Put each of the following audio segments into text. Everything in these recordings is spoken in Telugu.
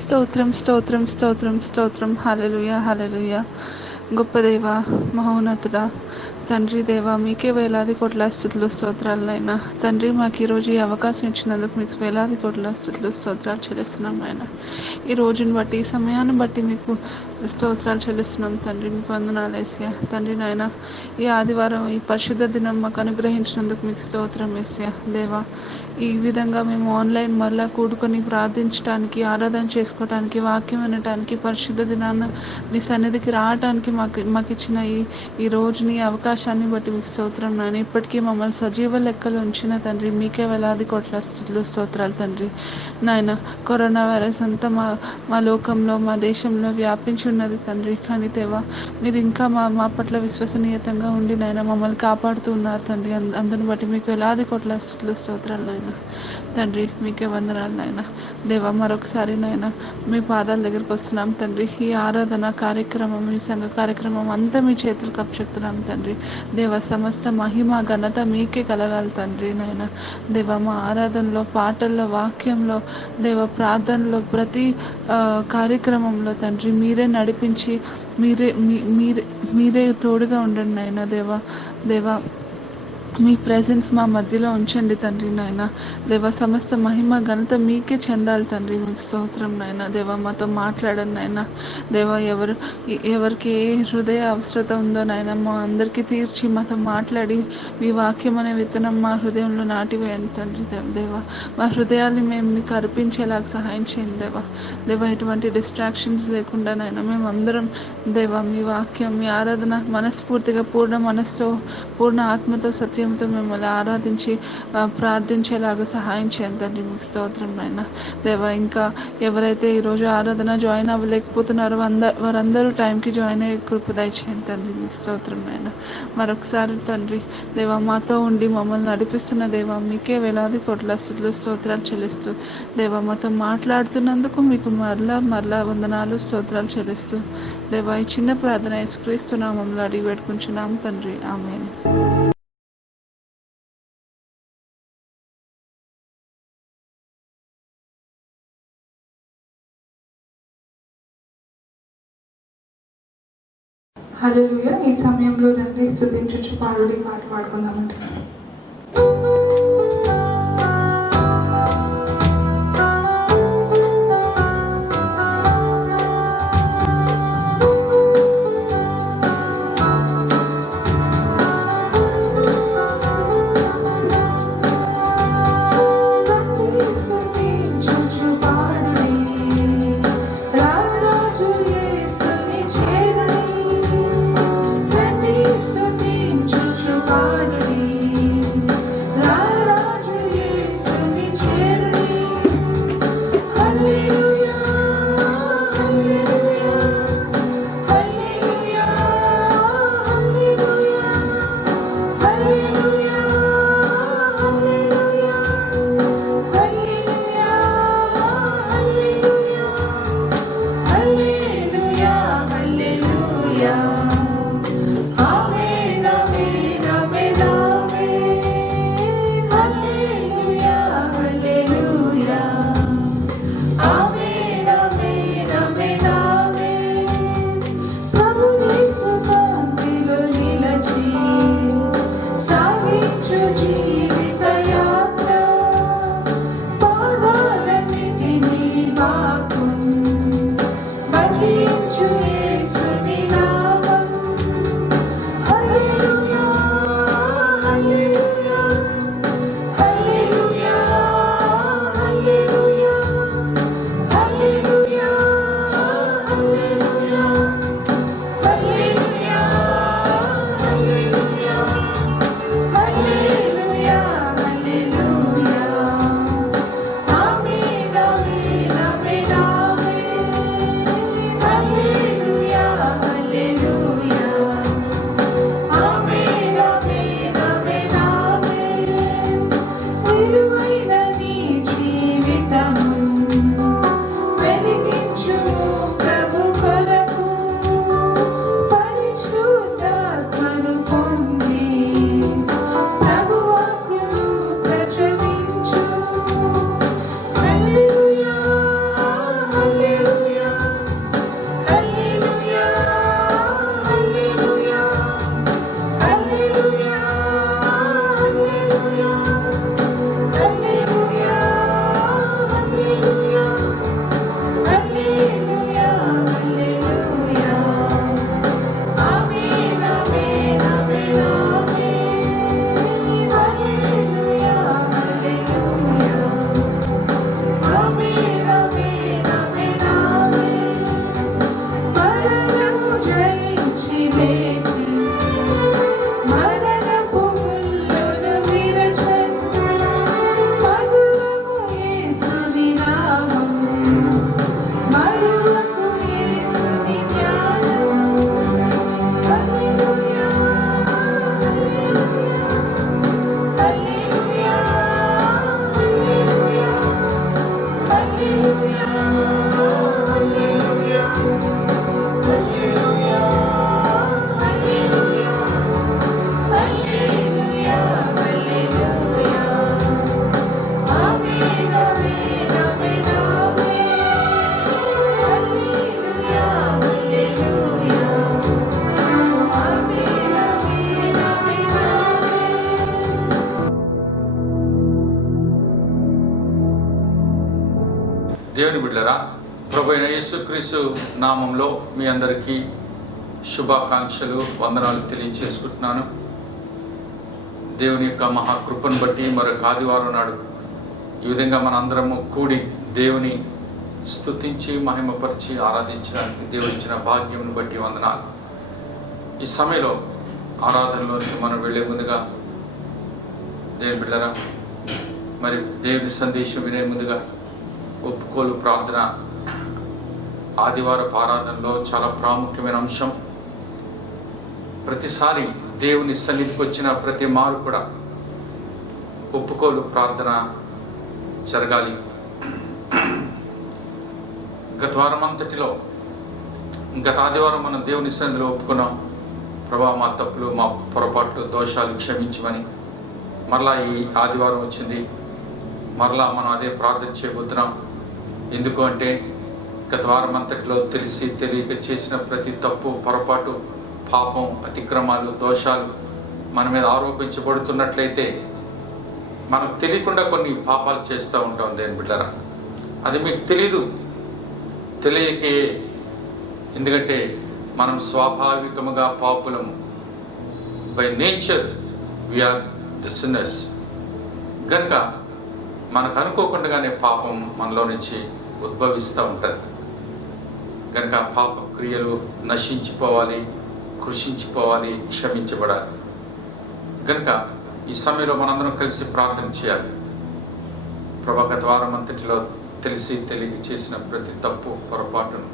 స్తోత్రం స్తోత్రం స్తోత్రం స్తోత్రం హల్లెలూయా హల్లెలూయా. గొప్ప దేవ, మహోన్నతుడా, తండ్రి దేవ, మీకే వేలాది కోట్ల స్తుతులు స్తోత్రాలనైనా. తండ్రి, మాకు ఈరోజు ఈ అవకాశం ఇచ్చినందుకు మీకు వేలాది కోట్ల స్తుతులు స్తోత్రాలు చెల్లిస్తున్నాం నాయన. ఈ రోజుని బట్టి, ఈ సమయాన్ని బట్టి మీకు స్తోత్రాలు చెల్లిస్తున్నాం తండ్రి. మీకు వందనాలు యేసయ్యా. తండ్రి నాయన, ఈ ఆదివారం, ఈ పరిశుద్ధ దినం మాకు అనుగ్రహించినందుకు మీకు స్తోత్రం యేసయ్యా. దేవా, ఈ విధంగా మేము ఆన్లైన్ మరలా కూడుకొని ప్రార్థించడానికి, ఆరాధన చేసుకోవటానికి, వాక్యం వినటానికి, పరిశుద్ధ దినాన్న మీ సన్నిధికి రావటానికి మాకు ఇచ్చిన ఈ రోజుని, అవకాశాన్ని బట్టి మీకు స్తోత్రం నాయన. ఇప్పటికీ మమ్మల్ని సజీవ లెక్కలు ఉంచిన తండ్రి, మీకే వేలాది కోట్ల స్తుతులు స్తోత్రాలు తండ్రి నాయన. కరోనా వైరస్ అంతా మా లోకంలో, మా దేశంలో వ్యాపించి ఉన్నది తండ్రి. కానీ దేవా, మీరు ఇంకా మా పట్ల విశ్వసనీయతంగా ఉండి నాయన మమ్మల్ని కాపాడుతూ ఉన్నారు తండ్రి. అందుని బట్టి మీకు వేలాది కోట్ల స్తుతులు స్తోత్రాలు నాయన. తండ్రి, మీకే వందనాలు నాయన. దేవా, మరొకసారి నాయన మీ పాదాల దగ్గరికి వస్తున్నాం తండ్రి. ఈ ఆరాధన కార్యక్రమం, ఈ సంఘ కార్యక్రమం అంతా మీ చేతులకు అప్పచెప్తున్నాం తండ్రి. దేవ, సమస్త మహిమ ఘనత మీకే కలగాలి తండ్రి నాయన. దేవ, మా ఆరాధనలో, పాటల్లో, వాక్యంలో, దేవ, ప్రార్థనలో, ప్రతి కార్యక్రమంలో తండ్రి మీరే నడిపించి, మీరే తోడుగా ఉండండి నాయన. దేవా, మీ ప్రెజెన్స్ మా మధ్యలో ఉంచండి తండ్రి నాయన. దేవ, సమస్త మహిమ ఘనత మీకే చెందాలి తండ్రి. మీకు స్తోత్రం నాయన. దేవ, మాతో మాట్లాడండి నాయన. దేవ, ఎవరికి ఏ హృదయ అవసరత ఉందో నాయన మా అందరికీ తీర్చి మాతో మాట్లాడి మీ వాక్యం అనే విత్తనం మా హృదయంలో నాటివేయండి తండ్రి. దేవ, మా హృదయాన్ని మేము మీకు అర్పించేలాగా సహాయం చేయండి దేవ. ఎటువంటి డిస్ట్రాక్షన్స్ లేకుండా నాయన మేమందరం దేవ మీ వాక్యం, మీ ఆరాధన మనస్ఫూర్తిగా, పూర్ణ మనసుతో, పూర్ణ ఆత్మతో, సత్యంతో మిమ్మల్ని ఆరాధించి ప్రార్థించేలాగా సహాయం చేయండి తండ్రి. మీకు స్తోత్రం నాయన. దేవ, ఇంకా ఎవరైతే ఈరోజు ఆరాధన జాయిన్ అవ్వలేకపోతున్నారో వారందరూ టైంకి జాయిన్ అయ్యే కృప దయచేయండి తండ్రి. మీకు స్తోత్రం నాయన. మరొకసారి తండ్రి దేవ, మాతో ఉండి మమ్మల్ని నడిపిస్తున్న దేవ, మీకే వేలాది కోట్ల స్తుతులు స్తోత్రాలు చెల్లిస్తూ దేవ, మాతో మాట్లాడుతున్నందుకు మీకు మరలా వందనాలు, స్తోత్రాలు చెల్లిస్తూ దేవ, ఈ చిన్న ప్రార్థన యేసుక్రీస్తు నామములో అడిగి పెట్టుకుంటున్నాం తండ్రి. ఆమేన్. హల్లెలూయా. ఈ సమయంలో రండి స్తుతించుచు పాడుడి పాట పాడుకుందామంటే. స్తుతించుచు పాడుడి బిడ్డలారా, ప్రభువైన యేసుక్రీస్తు నామంలో మీ అందరికీ శుభాకాంక్షలు, వందనాలు తెలియచేసుకుంటున్నాను. దేవుని యొక్క మహాకృపను బట్టి మరొక ఆదివారం నాడు ఈ విధంగా మన అందరము కూడి దేవుని స్తుతించి మహిమపరిచి ఆరాధించడానికి దేవుడు ఇచ్చిన భాగ్యమును బట్టి వందనాలు. ఈ సమయంలో ఆరాధనలోనికి మనం వెళ్ళే ముందుగా దేవుని బిడ్డలారా, మరి దేవుని సందేశం వినే ముందుగా ఒప్పుకోలు ప్రార్థన ఆదివారపు ఆరాధనలో చాలా ప్రాముఖ్యమైన అంశం. ప్రతిసారి దేవుని సన్నిధికి వచ్చిన ప్రతి మారు కూడా ఒప్పుకోలు ప్రార్థన జరగాలి. గత వారం అంతటిలో గత ఆదివారం మనం దేవుని సన్నిధిలో ఒప్పుకున్నాం, ప్రభా మా తప్పులు, మా పొరపాట్లు, దోషాలు క్షమించమని. మరలా ఈ ఆదివారం వచ్చింది, మరలా మనం అదే ప్రార్థన చేయబోతున్నాం. ఎందుకు అంటే గత వారం అంతటిలో తెలిసి తెలియక చేసిన ప్రతి తప్పు, పొరపాటు, పాపం, అతిక్రమాలు, దోషాలు మన మీద ఆరోపించబడుతున్నట్లయితే మనకు తెలియకుండా కొన్ని పాపాలు చేస్తూ ఉంటాం. దేని బిడ్డరా, అది మీకు తెలియకే. ఎందుకంటే మనం స్వాభావికముగా పాపులము. By nature we are the sinners. కనుక మనకు అనుకోకుండానే పాపం మనలో నుంచి ఉద్భవిస్తూ ఉంటుంది. కనుక పాప క్రియలు నశించిపోవాలి, కృషించిపోవాలి, క్షమించబడాలి. కనుక ఈ సమయంలో మనందరం కలిసి ప్రార్థన చేయాలి. ప్రభా, గత వారం అంతటిలో తెలిసి తెలియక చేసిన ప్రతి తప్పు, పొరపాటును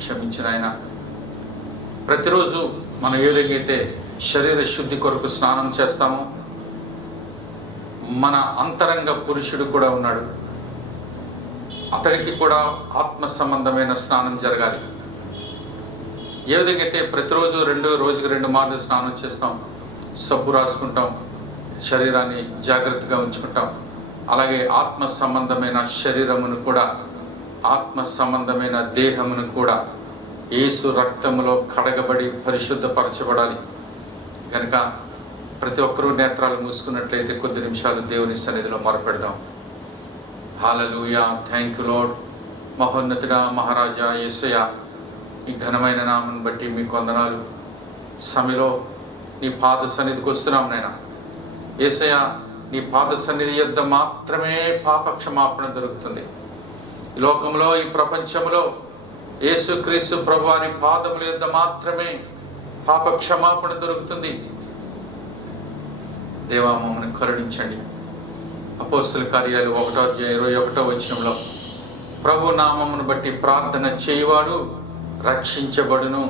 క్షమించిన ఆయన. ప్రతిరోజు మనం ఏ విధంగా అయితే శరీర శుద్ధి కొరకు స్నానం చేస్తామో, మన అంతరంగ పురుషుడు కూడా ఉన్నాడు, అతడికి కూడా ఆత్మ సంబంధమైన స్నానం జరగాలి. ఏ విధంగా అయితే ప్రతిరోజు రోజుకి 2 మార్లు స్నానం చేస్తాం, సబ్బు రాసుకుంటాం, శరీరాన్ని జాగ్రత్తగా ఉంచుకుంటాం, అలాగే ఆత్మ సంబంధమైన శరీరమును కూడా, ఆత్మ సంబంధమైన దేహమును కూడా యేసు రక్తములో కడగబడి పరిశుద్ధపరచబడాలి. కనుక ప్రతి ఒక్కరూ నేత్రాలు మూసుకున్నట్లయితే కొద్ది నిమిషాలు దేవుని సన్నిధిలో మొరపెడదాం. హల్లెలూయా. Thank you Lord. మహోన్నతుడా, మహారాజా యేసయ్యా, ఈ ఘనమైన నామం బట్టి మీకు వందనాలు. సమయంలో నీ పాద సన్నిధికి వస్తున్నాం నాయనా. యేసయ్యా, నీ పాద సన్నిధి యొద్ద మాత్రమే పాప క్షమాపణ దొరుకుతుంది. ఈ లోకంలో, ఈ ప్రపంచంలో యేసుక్రీస్తు ప్రభువాని పాదముల యొద్ద మాత్రమే పాప క్షమాపణ దొరుకుతుంది. దేవా, మమ్మల్ని కరుణించండి. అపోస్తల కార్యాలు 1:21 వచనంలో ప్రభు నామమును బట్టి ప్రార్థన చేయవాడు రక్షించబడును.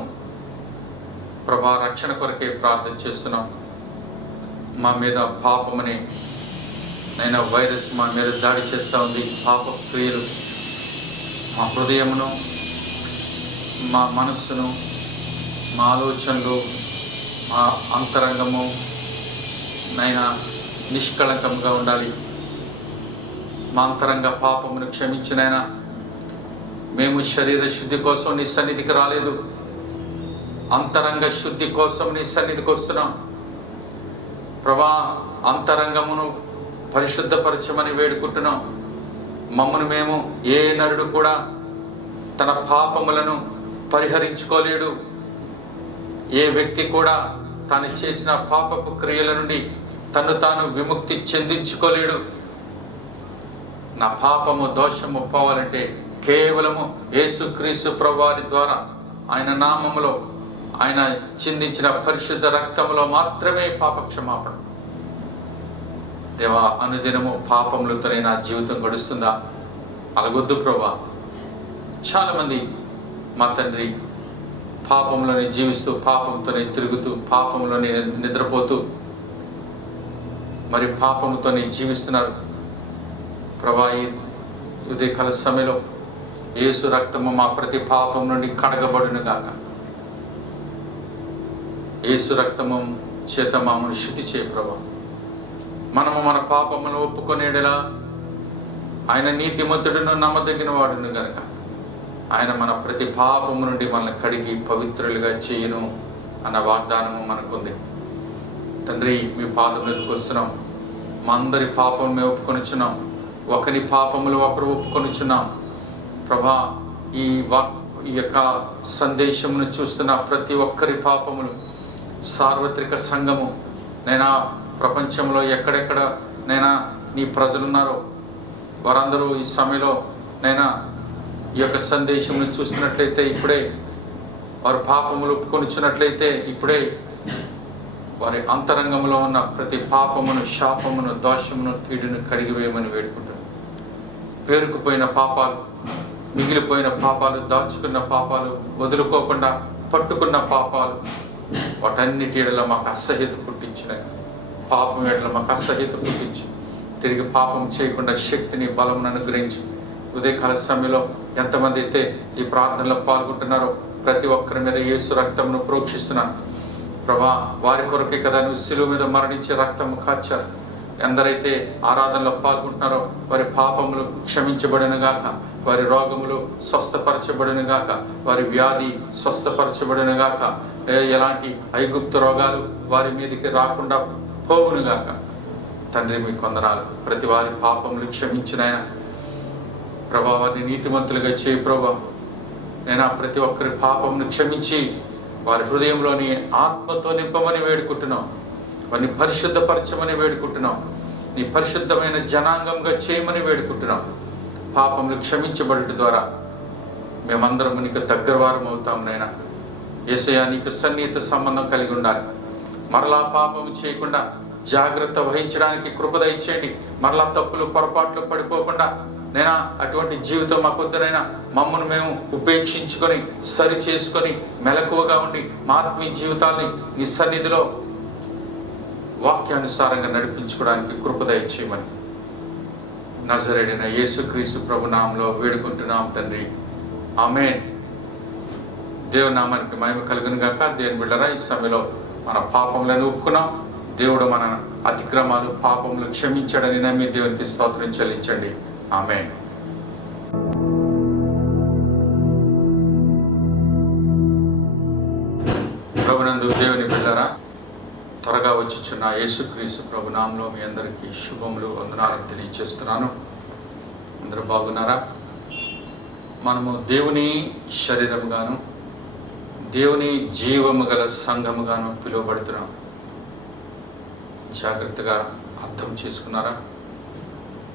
ప్రభా, రక్షణ కొరకే ప్రార్థన చేస్తున్నాం. మా మీద పాపమనే నైనా వైరస్ మా మీద దాడి చేస్తూ ఉంది. పాప క్రియలు మా హృదయమును, మా మనస్సును, మా ఆలోచనలు, మా అంతరంగము నైనా నిష్కళంకంగా ఉండాలి. మా అంతరంగ పాపమును క్షమించినైనా. మేము శరీర శుద్ధి కోసం నీ సన్నిధికి రాలేదు, అంతరంగ శుద్ధి కోసం నీ సన్నిధికి వస్తున్నాం. ప్రభా, అంతరంగమును పరిశుద్ధపరచమని వేడుకుంటున్నాం. మమ్మను మేము, ఏ నరుడు కూడా తన పాపములను పరిహరించుకోలేడు. ఏ వ్యక్తి కూడా తాను చేసిన పాపపు క్రియల నుండి తను తాను విముక్తి చెందించుకోలేడు. నా పాపము, దోషము పోవాలంటే కేవలము యేసుక్రీస్తు ప్రభువారి ద్వారా, ఆయన నామములో, ఆయన చిందించిన పరిశుద్ధ రక్తములో మాత్రమే పాప క్షమాపణ. దేవా, అనుదినము పాపములతోనే నా జీవితం గడుస్తుందా? అలాగొద్దు ప్రభా. చాలామంది మా తండ్రి పాపంలోనే జీవిస్తూ, పాపంతోనే తిరుగుతూ, పాపంలోనే నిద్రపోతూ, మరి పాపంతోనే జీవిస్తున్నారు. ప్రభా, ఈ ఉదయకాల సమయంలో యేసు రక్తము మా ప్రతి పాపం నుండి కడగబడును గాక. యేసు రక్తము చేత మమ్మల్ని శుద్ధి చేయ ప్రభా. మనము మన పాపమును ఒప్పుకొనేలా ఆయన నీతిమంతుడును, నమ్మదగిన వాడును గనక ఆయన మన ప్రతి పాపము నుండి మనల్ని కడిగి పవిత్రులుగా చేయను అన్న వాగ్దానము మనకుంది. తండ్రి, మీ పాదం మీదకి వస్తున్నాం. మా అందరి పాపం మేము ఒప్పుకొనిచున్నాం. ఒకరి పాపములు ఒకరు ఒప్పుకొనిచున్నాం. ప్రభా ఈ యొక్క సందేశమును చూస్తున్న ప్రతి ఒక్కరి పాపములు, సార్వత్రిక సంఘము నైనా ప్రపంచంలో ఎక్కడెక్కడ నైనా నీ ప్రజలున్నారో వారందరూ ఈ సమయంలో నైనా ఈ యొక్క సందేశమును చూస్తున్నట్లయితే ఇప్పుడే వారు పాపములు ఒప్పుకొనిచ్చినట్లయితే ఇప్పుడే వారి అంతరంగంలో ఉన్న ప్రతి పాపమును, శాపమును, దోషమును, కీడును కడిగివేయమని వేడుకుంటున్నాను. పేరుకుపోయిన పాపాలు, మిగిలిపోయిన పాపాలు, దాచుకున్న పాపాలు, వదులుకోకుండా పట్టుకున్న పాపాలు, వాటన్నిటి ఎడల మాకు అసహ్యత పుట్టించినాయి. పాపం ఎడల మాకు అసహ్యత పుట్టించి తిరిగి పాపం చేయకుండా శక్తిని, బలమును అనుగ్రహించి ఉదయకాల సమయంలో ఎంతమంది అయితే ఈ ప్రార్థనలో పాల్గొంటున్నారో ప్రతి ఒక్కరి మీద యేసు రక్తమును ప్రోక్షిస్తున్నాను ప్రభా. వారి కొరకే కదా నువ్వు శిలువ మీద మరణించి రక్తము కాచారు. ఎందరైతే ఆరాధనలో పాల్గొంటున్నారో వారి పాపములు క్షమించబడిన గాక, వారి రోగములు స్వస్థపరచబడిన గాక, వారి వ్యాధి స్వస్థపరచబడిన గాక, ఎలాంటి ఐగుప్తు రోగాలు వారి మీదకి రాకుండా పోవును గాక. తండ్రి మీ కొందనాలు. ప్రతి వారి పాపములు క్షమించినాయన ప్రభా, వారిని నీతిమంతులుగా చేయి ప్రభా. నేను ప్రతి ఒక్కరి పాపమును క్షమించి వారి హృదయంలోని ఆత్మతో నింపమని వేడుకుంటున్నాం. వారిని పరిశుద్ధపరచమని వేడుకుంటున్నాం. నీ పరిశుద్ధమైన జనాంగంగా చేయమని వేడుకుంటున్నాం. పాపములు క్షమించబడటం ద్వారా మేమందరం నీకు దగ్గర వారం అవుతాం. నైనా యేసయ్యా, నీకు సన్నిహిత సంబంధం కలిగి ఉండాలి. మరలా పాపము చేయకుండా జాగ్రత్త వహించడానికి కృప దయచేయండి. మరలా తప్పులు, పొరపాట్లు పడిపోకుండా నైనా అటువంటి జీవితం మాకొద్దునైనా మమ్మల్ని మేము ఉపేక్షించుకొని సరి చేసుకొని మెలకువగా ఉండి మా ఆత్మీయ జీవితాన్ని నీ సన్నిధిలో వాక్యానుసారంగా నడిపించుకోవడానికి కృప దయచేయమని నజరేయుడైన యేసుక్రీస్తు ప్రభు నామములో వేడుకుంటున్నాం తండ్రి. ఆమేన్. దేవుని నామానికి మహిమ కలుగును గాక. దేవుని బిడ్డలారా, ఈ సమయంలో మన పాపములను ఒప్పుకున్నాం. దేవుడు మన అతిక్రమాలు, పాపములు క్షమించాడని నమ్మి దేవునికి స్తోత్రం చెల్లించండి. ఆమేన్. ప్రభునందు దేవుని బిడ్డలారా, త్వరగా వచ్చుచున్న యేసుక్రీస్తు ప్రభు నామములో మీ అందరికీ శుభములు, వందనాలు తెలియజేస్తున్నాను. అందరూ బాగున్నారా? మనము దేవుని శరీరముగాను, దేవుని జీవము గల సంఘముగాను పిలువబడుతున్నాం. జాగ్రత్తగా అర్థం చేసుకున్నారా?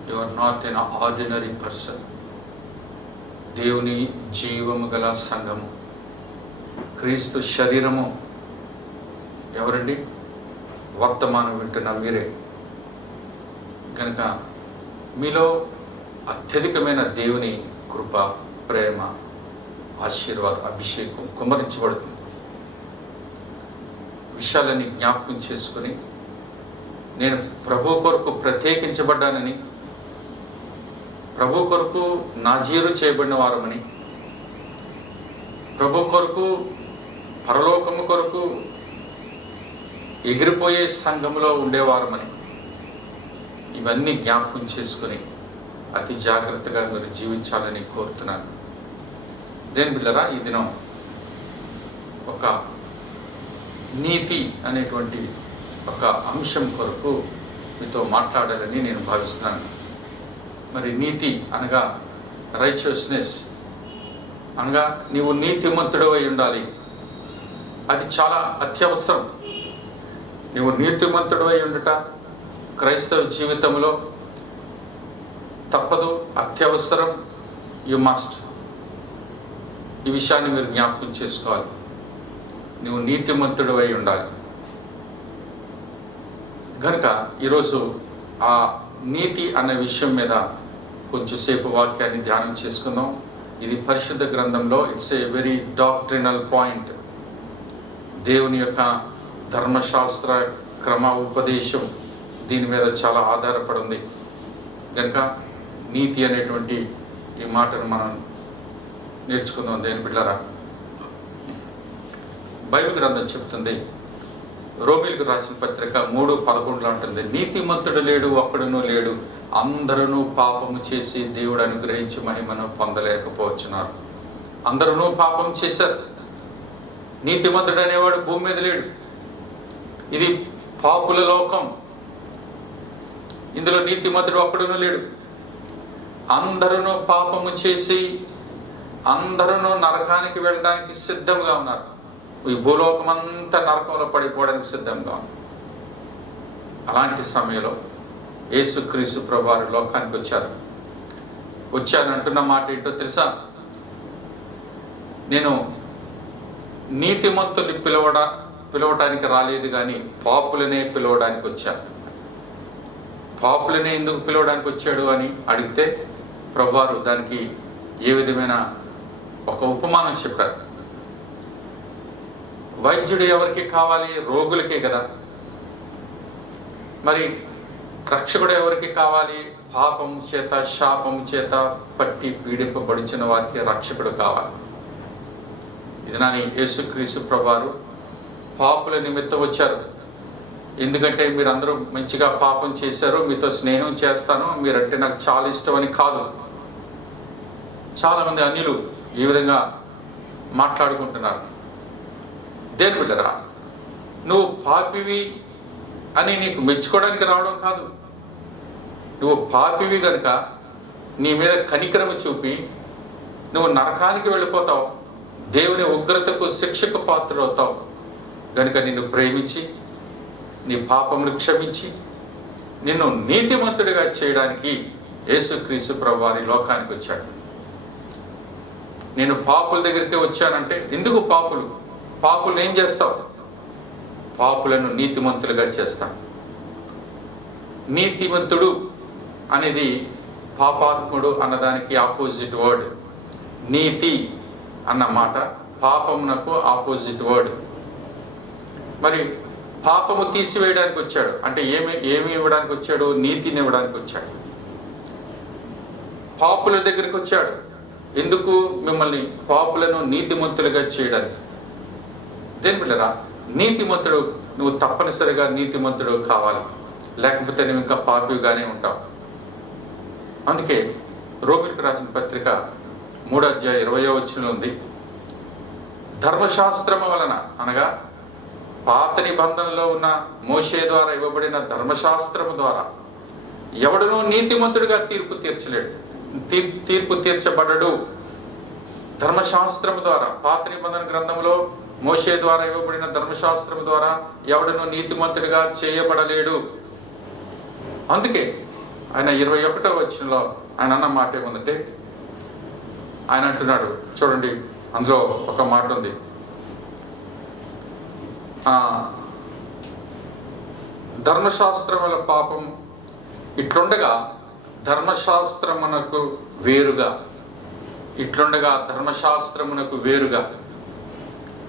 You are not an ordinary person. దేవుని జీవము గల సంఘము, క్రీస్తు శరీరము ఎవరండి? వర్తమానం వింటున్న మీరే. కనుక మీలో అత్యధికమైన దేవుని కృప, ప్రేమ, ఆశీర్వాద అభిషేకం కుమ్మరించబడుతుంది. విషయాలని జ్ఞాపకం చేసుకుని నేను ప్రభు కొరకు ప్రత్యేకించబడ్డానని, ప్రభు కొరకు నాజీరు చేయబడిన వారమని, ప్రభు కొరకు పరలోకము కొరకు ఎగిరిపోయే సంఘములో ఉండేవారమని ఇవన్నీ జ్ఞాపకం చేసుకుని అతి జాగ్రత్తగా మీరు జీవించాలని కోరుతున్నాను. దేని బిడ్డలారా, ఈ దినం ఒక నీతి అనేటువంటి ఒక అంశం కొరకు మీతో మాట్లాడాలని నేను భావిస్తున్నాను. మరి నీతి అనగా రైచియస్నెస్ అనగా నీవు నీతిమంతుడు అయి ఉండాలి. అది చాలా అత్యవసరం. నీవు నీతిమంతుడు అయి ఉండుట క్రైస్తవ జీవితంలో తప్పదు, అత్యవసరం. You must. ఈ విషయాన్ని మీరు జ్ఞాపకం చేసుకోవాలి. నువ్వు నీతిమంతుడు అయి ఉండాలి. కనుక ఈరోజు ఆ నీతి అనే విషయం మీద కొంచెంసేపు వాక్యాన్ని ధ్యానం చేసుకుందాం. ఇది పరిశుద్ధ గ్రంథంలో it's a very doctrinal point. దేవుని యొక్క ధర్మశాస్త్ర క్రమ ఉపదేశం దీని మీద చాలా ఆధారపడి ఉంది. కనుక నీతి అనేటువంటి ఈ మాటను మనం నేర్చుకుందాం. దేని బిడ్డలారా, బైబిల్ గ్రంథం చెప్తుంది, రోమీలకు రాసిన పత్రిక 3:11 అంటుంది, నీతిమంతుడు లేడు, ఒక్కడునూ లేడు, అందరూ పాపము చేసి దేవుడు అనుగ్రహించి మహిమను పొందలేకపోతున్నారు. అందరూ పాపం చేశారు. నీతిమంతుడు అనేవాడు భూమి మీద లేడు. ఇది పాపుల లోకం. ఇందులో నీతిమంతుడు ఒక్కడునూ లేడు. అందరూ పాపము చేసి అందరూ నరకానికి వెళ్ళడానికి సిద్ధంగా ఉన్నారు. ఈ భూలోకం అంతా నరకంలో పడిపోవడానికి సిద్ధంగా ఉంది. అలాంటి సమయంలో యేసుక్రీస్తు ప్రభువారు లోకానికి వచ్చానంటున్న మాట ఏంటో తెలుసా? నేను నీతిమంతుల్ని పిలవటానికి రాలేదు, కానీ పాపులనే పిలవడానికి వచ్చాను. పాపులనే ఎందుకు పిలవడానికి వచ్చాడు అని అడిగితే ప్రభువారు దానికి ఏ విధమైన ఒక ఉపమానం చెప్పారు. వైద్యుడు ఎవరికి కావాలి? రోగులకే కదా. మరి రక్షకుడు ఎవరికి కావాలి? పాపం చేత శాపం చేత పట్టి పీడింపబడిచిన వారికి రక్షకుడు కావాలి. ఇది నాని యేసుక్రీస్తు ప్రభువారు పాపుల నిమిత్తం వచ్చారు. ఎందుకంటే మీరందరూ మంచిగా పాపం చేశారు, మీతో స్నేహం చేస్తాను, మీరంటే నాకు చాలా ఇష్టం అని కాదు. చాలామంది అన్యులు ఈ విధంగా మాట్లాడుకుంటున్నారు. దేని బిడ్డరా, నువ్వు పాపివి అని నీకు మెచ్చుకోవడానికి రావడం కాదు. నువ్వు పాపివి కనుక నీ మీద కనికరము చూపి నువ్వు నరకానికి వెళ్ళిపోతావు, దేవుని ఉగ్రతకు శిక్షకు పాత్రుడవుతావు కనుక నిన్ను ప్రేమించి నీ పాపమును క్షమించి నిన్ను నీతిమంతుడిగా చేయడానికి యేసుక్రీస్తు ప్రభువారు లోకానికి వచ్చాడు. నేను పాపుల దగ్గరికి వచ్చానంటే ఎందుకు? పాపులను ఏం చేస్తావు? పాపులను నీతిమంతులుగా చేస్తాను. నీతిమంతుడు అనేది పాపాత్ముడు అన్నదానికి ఆపోజిట్ వర్డ్. నీతి అన్న మాట పాపమునకు ఆపోజిట్ వర్డ్. మరి పాపము తీసివేయడానికి వచ్చాడు అంటే ఏమి ఇవ్వడానికి వచ్చాడు? నీతిని ఇవ్వడానికి వచ్చాడు. పాపుల దగ్గరికి వచ్చాడు. ఎందుకు? మిమ్మల్ని పాపులను నీతిమంతులుగా చేయడానికి. దేని పిల్లరా, నీతిమంతుడు నువ్వు తప్పనిసరిగా నీతిమంతుడు కావాలి, లేకపోతే నువ్వు ఇంకా పాపిగానే ఉంటావు. అందుకే రోమిలకు రాసిన పత్రిక 3వ అధ్యాయం 20వ వచనంలో ఉంది, ధర్మశాస్త్రము వలన అనగా పాత నిబంధనలో ఉన్న మోషే ద్వారా ఇవ్వబడిన ధర్మశాస్త్రము ద్వారా ఎవడునూ నీతిమంతుడిగా తీర్పు తీర్చబడడు. ధర్మశాస్త్రము ద్వారా, పాత నిబంధన గ్రంథంలో మోషే ద్వారా ఇవ్వబడిన ధర్మశాస్త్రము ద్వారా ఎవడునూ నీతిమంతుడిగా చేయబడలేడు. అందుకే ఆయన 21వ వచనంలో ఆయన అన్న మాట ఏముందంటే, ఆయన అంటున్నాడు చూడండి, అందులో ఒక మాట ఉంది, ధర్మశాస్త్రముల పాపం ఇట్లుండగా ధర్మశాస్త్రమునకు వేరుగా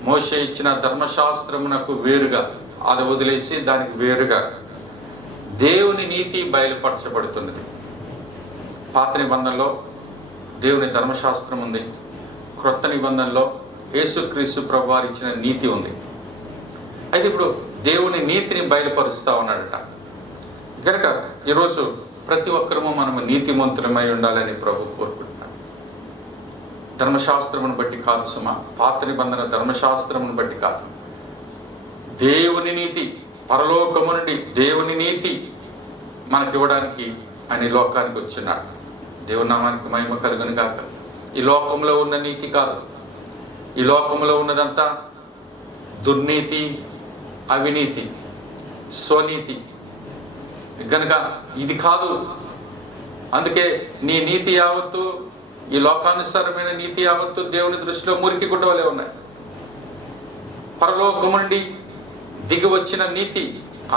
మోషే ఇచ్చిన ధర్మశాస్త్రమునకు వేరుగా, అది వదిలేసి దానికి వేరుగా దేవుని నీతి బయలుపరచబడుతున్నది. పాత నిబంధనలో దేవుని ధర్మశాస్త్రం ఉంది, క్రొత్త నిబంధనలో యేసుక్రీస్తు ప్రభువారు ఇచ్చిన నీతి ఉంది. అయితే ఇప్పుడు దేవుని నీతిని బయలుపరుస్తూ ఉన్నాడట. కనుక ఈరోజు ప్రతి ఒక్కరము మనము నీతిమంతులమై ఉండాలని ప్రభు కోరుకుంటున్నాడు. ధర్మశాస్త్రమును బట్టి కాదు సుమా, పాత నిబంధన ధర్మశాస్త్రమును బట్టి కాదు, దేవుని నీతి, పరలోకము నుండి దేవుని నీతి మనకివ్వడానికి ఆయన లోకానికి వచ్చినాడు. దేవుని నామానికి మహిమ కలుగును గాక. ఈ లోకంలో ఉన్న నీతి కాదు, ఈ లోకంలో ఉన్నదంతా దుర్నీతి, అవినీతి, స్వనీతి గనుక ఇది కాదు. అందుకే నీ నీతి యావత్తు, ఈ లోకానుసారమైన నీతి యావత్తు దేవుని దృష్టిలో మురికి గుడ్డవలే ఉన్నాయి. పరలోకము నుండి దిగి వచ్చిన నీతి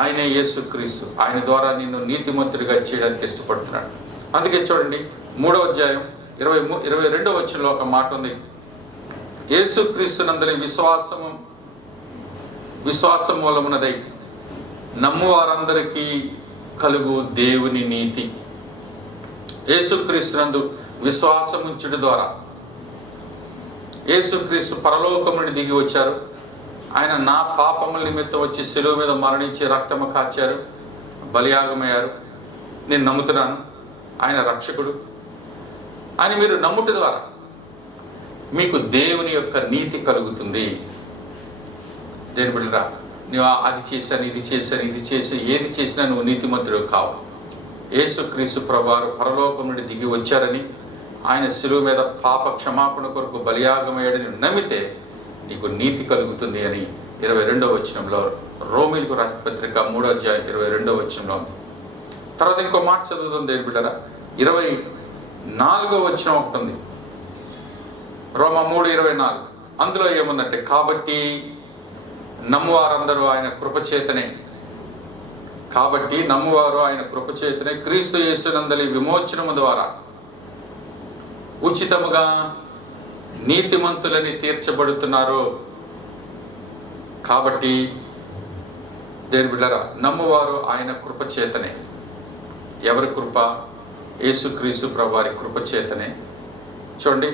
ఆయనే యేసుక్రీస్తు. ఆయన ద్వారా నిన్ను నీతిమంతుడిగా చేయడానికి ఇష్టపడుతున్నాడు. అందుకే చూడండి 3వ అధ్యాయం 22వ వచనంలో ఒక మాట ఉంది, యేసుక్రీస్తు నందలి విశ్వాసం మూలమునదై నమ్ము వారందరికీ కలుగు దేవుని నీతి. యేసుక్రీస్తు నందు విశ్వాసముంచుట ద్వారా యేసుక్రీస్తు పరలోకము నుండి దిగి వచ్చారు. ఆయన నా పాపముల నిమిత్తం వచ్చి శిలువ మీద మరణించి రక్తము కాచారు, బలియాగమయ్యారు. నేను నమ్ముతున్నాను ఆయన రక్షకుడు అని మీరు నమ్ముట ద్వారా మీకు దేవుని యొక్క నీతి కలుగుతుంది. దేని బిడ్డరా, నువ్వు అది చేశాను, ఇది చేసి ఏది చేసినా నువ్వు నీతిమంతుడు కావు. యేసుక్రీస్తు ప్రభువారు పరలోకం నుండి దిగి వచ్చారని ఆయన శిలువ మీద పాప క్షమాపణ కొరకు బలియాగమయ్యాడని నమ్మితే నీకు నీతి కలుగుతుంది అని 22వ వచనంలో, రోమీలకు రాసిన పత్రిక 3వ అధ్యాయం 22వ వచనంలో ఉంది. తర్వాత ఇంకో మాట చదువుతుంది దేని బిడ్డరా, 24వ వచనం ఒకటి ఉంది, రోమా 3:24. అందులో ఏముందంటే, కాబట్టి నమ్మువారందరూ ఆయన కృపచేతనే, కాబట్టి నమ్మువారు ఆయన కృపచేతనే క్రీస్తు యేసునందలి విమోచనము ద్వారా ఉచితముగా నీతిమంతులని తీర్చబడుతున్నారు. కాబట్టి దేని బిడ్డరా, నమ్మువారు ఆయన కృపచేతనే. ఎవరి కృప? యేసుక్రీస్తు ప్రభువారి కృపచేతనే. చూడండి,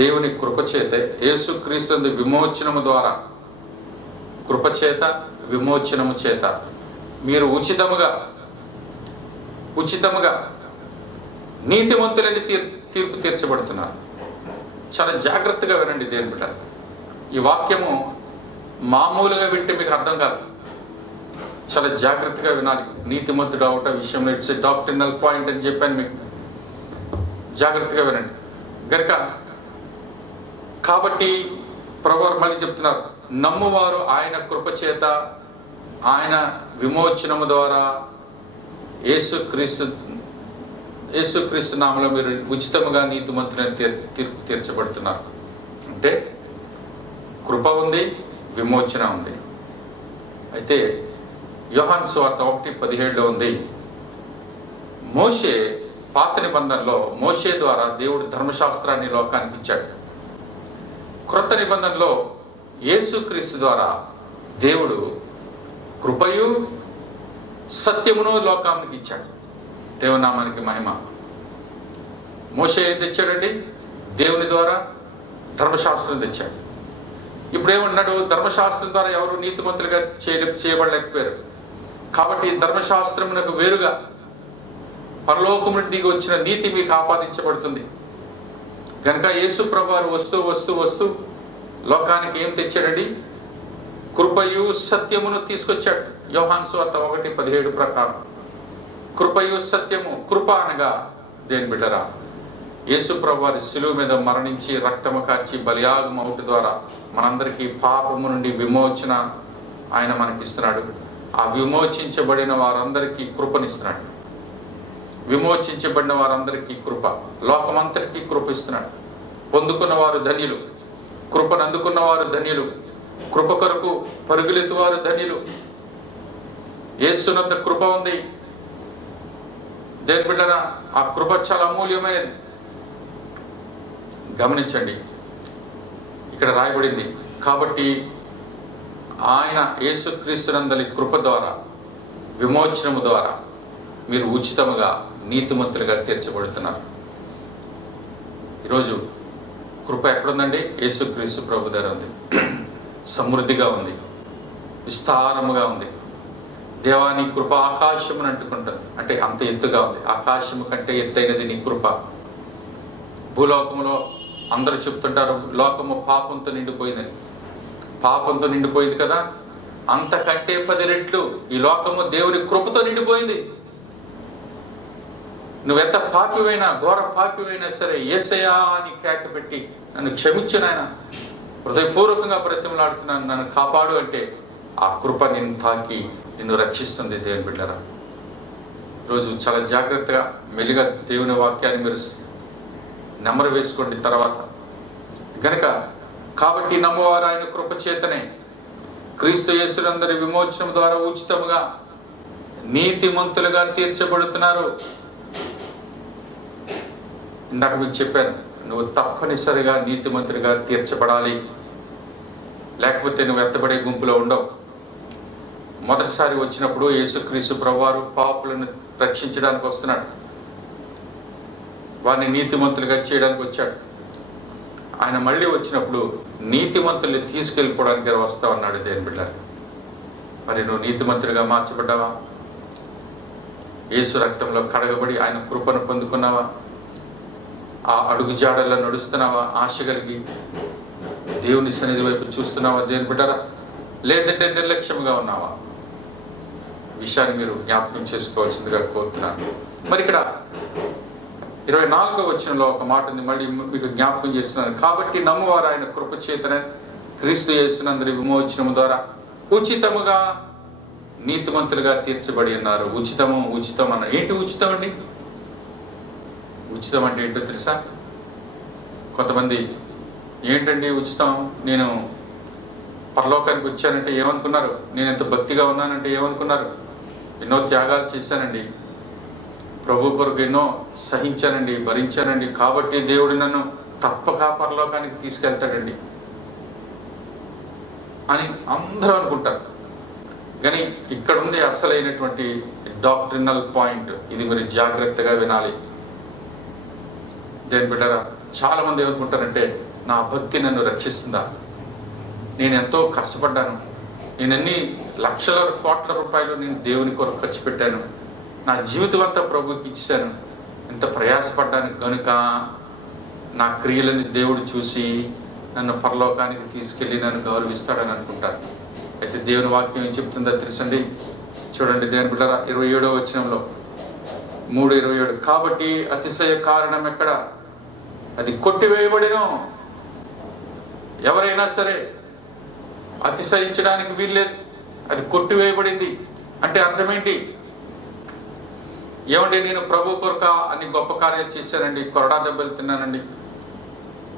దేవుని కృపచేతే, యేసుక్రీస్తు విమోచనము ద్వారా, కృపచేత విమోచనము చేత మీరు ఉచితముగా నీతిమంతులని తీర్పు తీర్చబడుతున్నారు. చాలా జాగ్రత్తగా వినండి దేని బిడ్డ. ఈ వాక్యము మామూలుగా వింటే మీకు అర్థం కాదు, చాలా జాగ్రత్తగా వినాలి. నీతిమంతుడు అవట విషయంలో ఇట్స్ ఎ డాక్టరినల్ పాయింట్ అని చెప్పాను మీకు, జాగ్రత్తగా వినండి గనుక. కాబట్టి ప్రభువు మళ్ళీ చెప్తున్నారు, నమ్మువారు ఆయన కృపచేత, ఆయన విమోచనము ద్వారా యేసుక్రీస్తు నామములో మీరు ఉచితముగా నీతిమంతులని తీర్పు తీర్చబడుతున్నారు. అంటే కృప ఉంది, విమోచన ఉంది. అయితే యోహాను సువార్త 1:17 ఉంది, మోషే పాత నిబంధనలో మోషే ద్వారా దేవుడు ధర్మశాస్త్రాన్ని లోకానికి ఇచ్చాడు. క్రొత్త నిబంధనలో యేసుక్రీస్తు ద్వారా దేవుడు కృపయు సత్యమును లోకానికి ఇచ్చాడు. దేవునామానికి మహిమ. మోషే ఏం తెచ్చాడండి? దేవుని ద్వారా ధర్మశాస్త్రం తెచ్చాడు. ఇప్పుడు ఏమన్నాడు? ధర్మశాస్త్రం ద్వారా ఎవరు నీతిమంతులుగా చేయబడలేకపోయారు. కాబట్టి ధర్మశాస్త్రమునకు వేరుగా పరలోకము నుండి దిగి వచ్చిన నీతి మీకు ఆపాదించబడుతుంది. కనుక యేసు ప్రభువారు వస్తూ లోకానికి ఏం తెచ్చాడండి? కృపయు సత్యమును తీసుకొచ్చాడు. యోహాను సువార్త 1:17 ప్రకారం కృపయు సత్యము. కృప అనగా దేని బిడ్డరా, యేసు ప్రభువారి శిలువ మీద మరణించి రక్తము కార్చి బలియాగము అవుట ద్వారా మనందరికీ పాపము నుండి విమోచన ఆయన మనకిస్తున్నాడు. ఆ విమోచించబడిన వారందరికీ కృపనిస్తున్నాడు. విమోచించబడిన వారందరికీ కృప, లోకమంతటికీ కృప ఇస్తున్నాడు. పొందుకున్న వారు ధన్యులు, కృపను అందుకున్న వారు ధన్యులు, కృప కొరకు పరుగులెత్తు వారు ధన్యులు. యేసునంత కృప ఉంది. దేని బిడ్డరా, ఆ కృప చాలా అమూల్యమైనది. గమనించండి, ఇక్కడ రాయబడింది, కాబట్టి ఆయన యేసుక్రీస్తునందలి కృప ద్వారా, విమోచనము ద్వారా మీరు ఉచితముగా నీతిమంతులుగా తీర్చబడుతున్నారు. ఈరోజు కృప ఎక్కడుందండి? యేసుక్రీస్తు ప్రభు దగ్గర ఉంది. సమృద్ధిగా ఉంది, విస్తారముగా ఉంది. దేవాని కృప ఆకాశమును అంటుకుంటుంది, అంటే అంత ఎత్తుగా ఉంది. ఆకాశము కంటే ఎత్తైనది నీ కృప. భూలోకములో అందరూ చెప్తుంటారు లోకము పాపంతో నిండిపోయిందని. పాపంతో నిండిపోయింది కదా, అంతకంటే 10 రెట్లు ఈ లోకము దేవుని కృపతో నిండిపోయింది. నువ్వెంత పాపివైనా, ఘోర పాపివైనా సరే యేసయ్యా అని కేక పెట్టి నన్ను క్షమించు నాయన, హృదయపూర్వకంగా బ్రతిమలాడుతున్నాను, నన్ను కాపాడు అంటే ఆ కృప నిన్ను తాకి నిన్ను రక్షిస్తుంది. దేవుని బిడ్డరా, ఈరోజు చాలా జాగ్రత్తగా మెల్లిగా దేవుని వాక్యాన్ని మీరు నెమరు వేసుకోండి. తర్వాత గనక కాబట్టి నమ్మవారు ఆయన కృప చేతనే క్రీస్తు యేసునందరి విమోచనం ద్వారా ఉచితముగా నీతిమంతులుగా తీర్చబడుతున్నారు. ఇందాక మీకు చెప్పాను, నువ్వు తప్పనిసరిగా నీతిమంతులుగా తీర్చబడాలి, లేకపోతే నువ్వు ఎత్తబడే గుంపులో ఉండవు. మొదటిసారి వచ్చినప్పుడు యేసుక్రీస్తు ప్రభువారు పాపులను రక్షించడానికి వస్తున్నాడు, వారిని నీతిమంతులుగా చేయడానికి వచ్చాడు. ఆయన మళ్ళీ వచ్చినప్పుడు నీతిమంతుల్ని తీసుకెళ్ళిపోవడానికి వస్తా ఉన్నాడు. దేని బిడ్డలు, మరి నువ్వు నీతిమంతులుగా మార్చబడ్డావా? యేసు రక్తంలో కడగబడి ఆయన కృపను పొందుకున్నావా? ఆ అడుగు జాడల్లో నడుస్తున్నావా? ఆశ కలిగి దేవుని సన్నిధి వైపు చూస్తున్నావా? దేని బిడ్డరా, లేదంటే నిర్లక్ష్యంగా ఉన్నావా? విషయాన్ని మీరు జ్ఞాపకం చేసుకోవాల్సిందిగా కోరుతున్నాను. మరి ఇక్కడ 24వ వచనంలో ఒక మాట ఉంది, మళ్ళీ మీకు జ్ఞాపకం చేస్తున్నాను. కాబట్టి నమ్మువారు ఆయన కృప చేతనే క్రీస్తు యేసునందు విమోచనము ద్వారా ఉచితముగా నీతిమంతులుగా తీర్చబడి ఉన్నారు. ఉచితం అన్న ఏంటి ఉచితం అండి? ఉచితం అంటే ఏంటో తెలుసా? కొంతమంది ఏంటండి ఉచితం, నేను పరలోకానికి వచ్చానంటే ఏమనుకున్నారు? నేను ఎంత భక్తిగా ఉన్నానంటే ఏమనుకున్నారు? ఎన్నో త్యాగాలు చేశానండి, ప్రభు కొరకు ఎన్నో సహించానండి, భరించానండి, కాబట్టి దేవుడు నన్ను తప్పక పరలోకానికి తీసుకెళ్తాడండి అని అందరూ అనుకుంటారు. కానీ ఇక్కడ ఉంది అసలైనటువంటి డాక్ట్రినల్ పాయింట్. ఇది మీరు జాగ్రత్తగా వినాలి. దేని బిడ్డరా, చాలా మంది ఏమనుకుంటారంటే నా భక్తి నన్ను రక్షిస్తుందా, నేను ఎంతో కష్టపడ్డాను, నేను ఎన్ని లక్షల కోట్ల రూపాయలు నేను దేవుని కొరకు ఖర్చు పెట్టాను, నా జీవితం అంతా ప్రభుకి ఇచ్చాను, ఎంత ప్రయాసపడ్డాను కనుక నా క్రియలని దేవుడు చూసి నన్ను పరలోకానికి తీసుకెళ్ళి నన్ను గౌరవిస్తాడని అనుకుంటారు. అయితే దేవుని వాక్యం ఏం చెప్తుందో తెలుసండి. చూడండి దేవుని బిడ్డరా, 27వ వచనంలో 3:27 కాబట్టి అతిశయ కారణం ఎక్కడ? అది కొట్టివేయబడినో. ఎవరైనా సరే అతిశయించడానికి వీల్లేదు, అది కొట్టివేయబడింది. అంటే అర్థం ఏంటి? ఏమండి, నేను ప్రభు కొరక అన్ని గొప్ప కార్యాలు చేశానండి, కొరడా దెబ్బలు తిన్నానండి,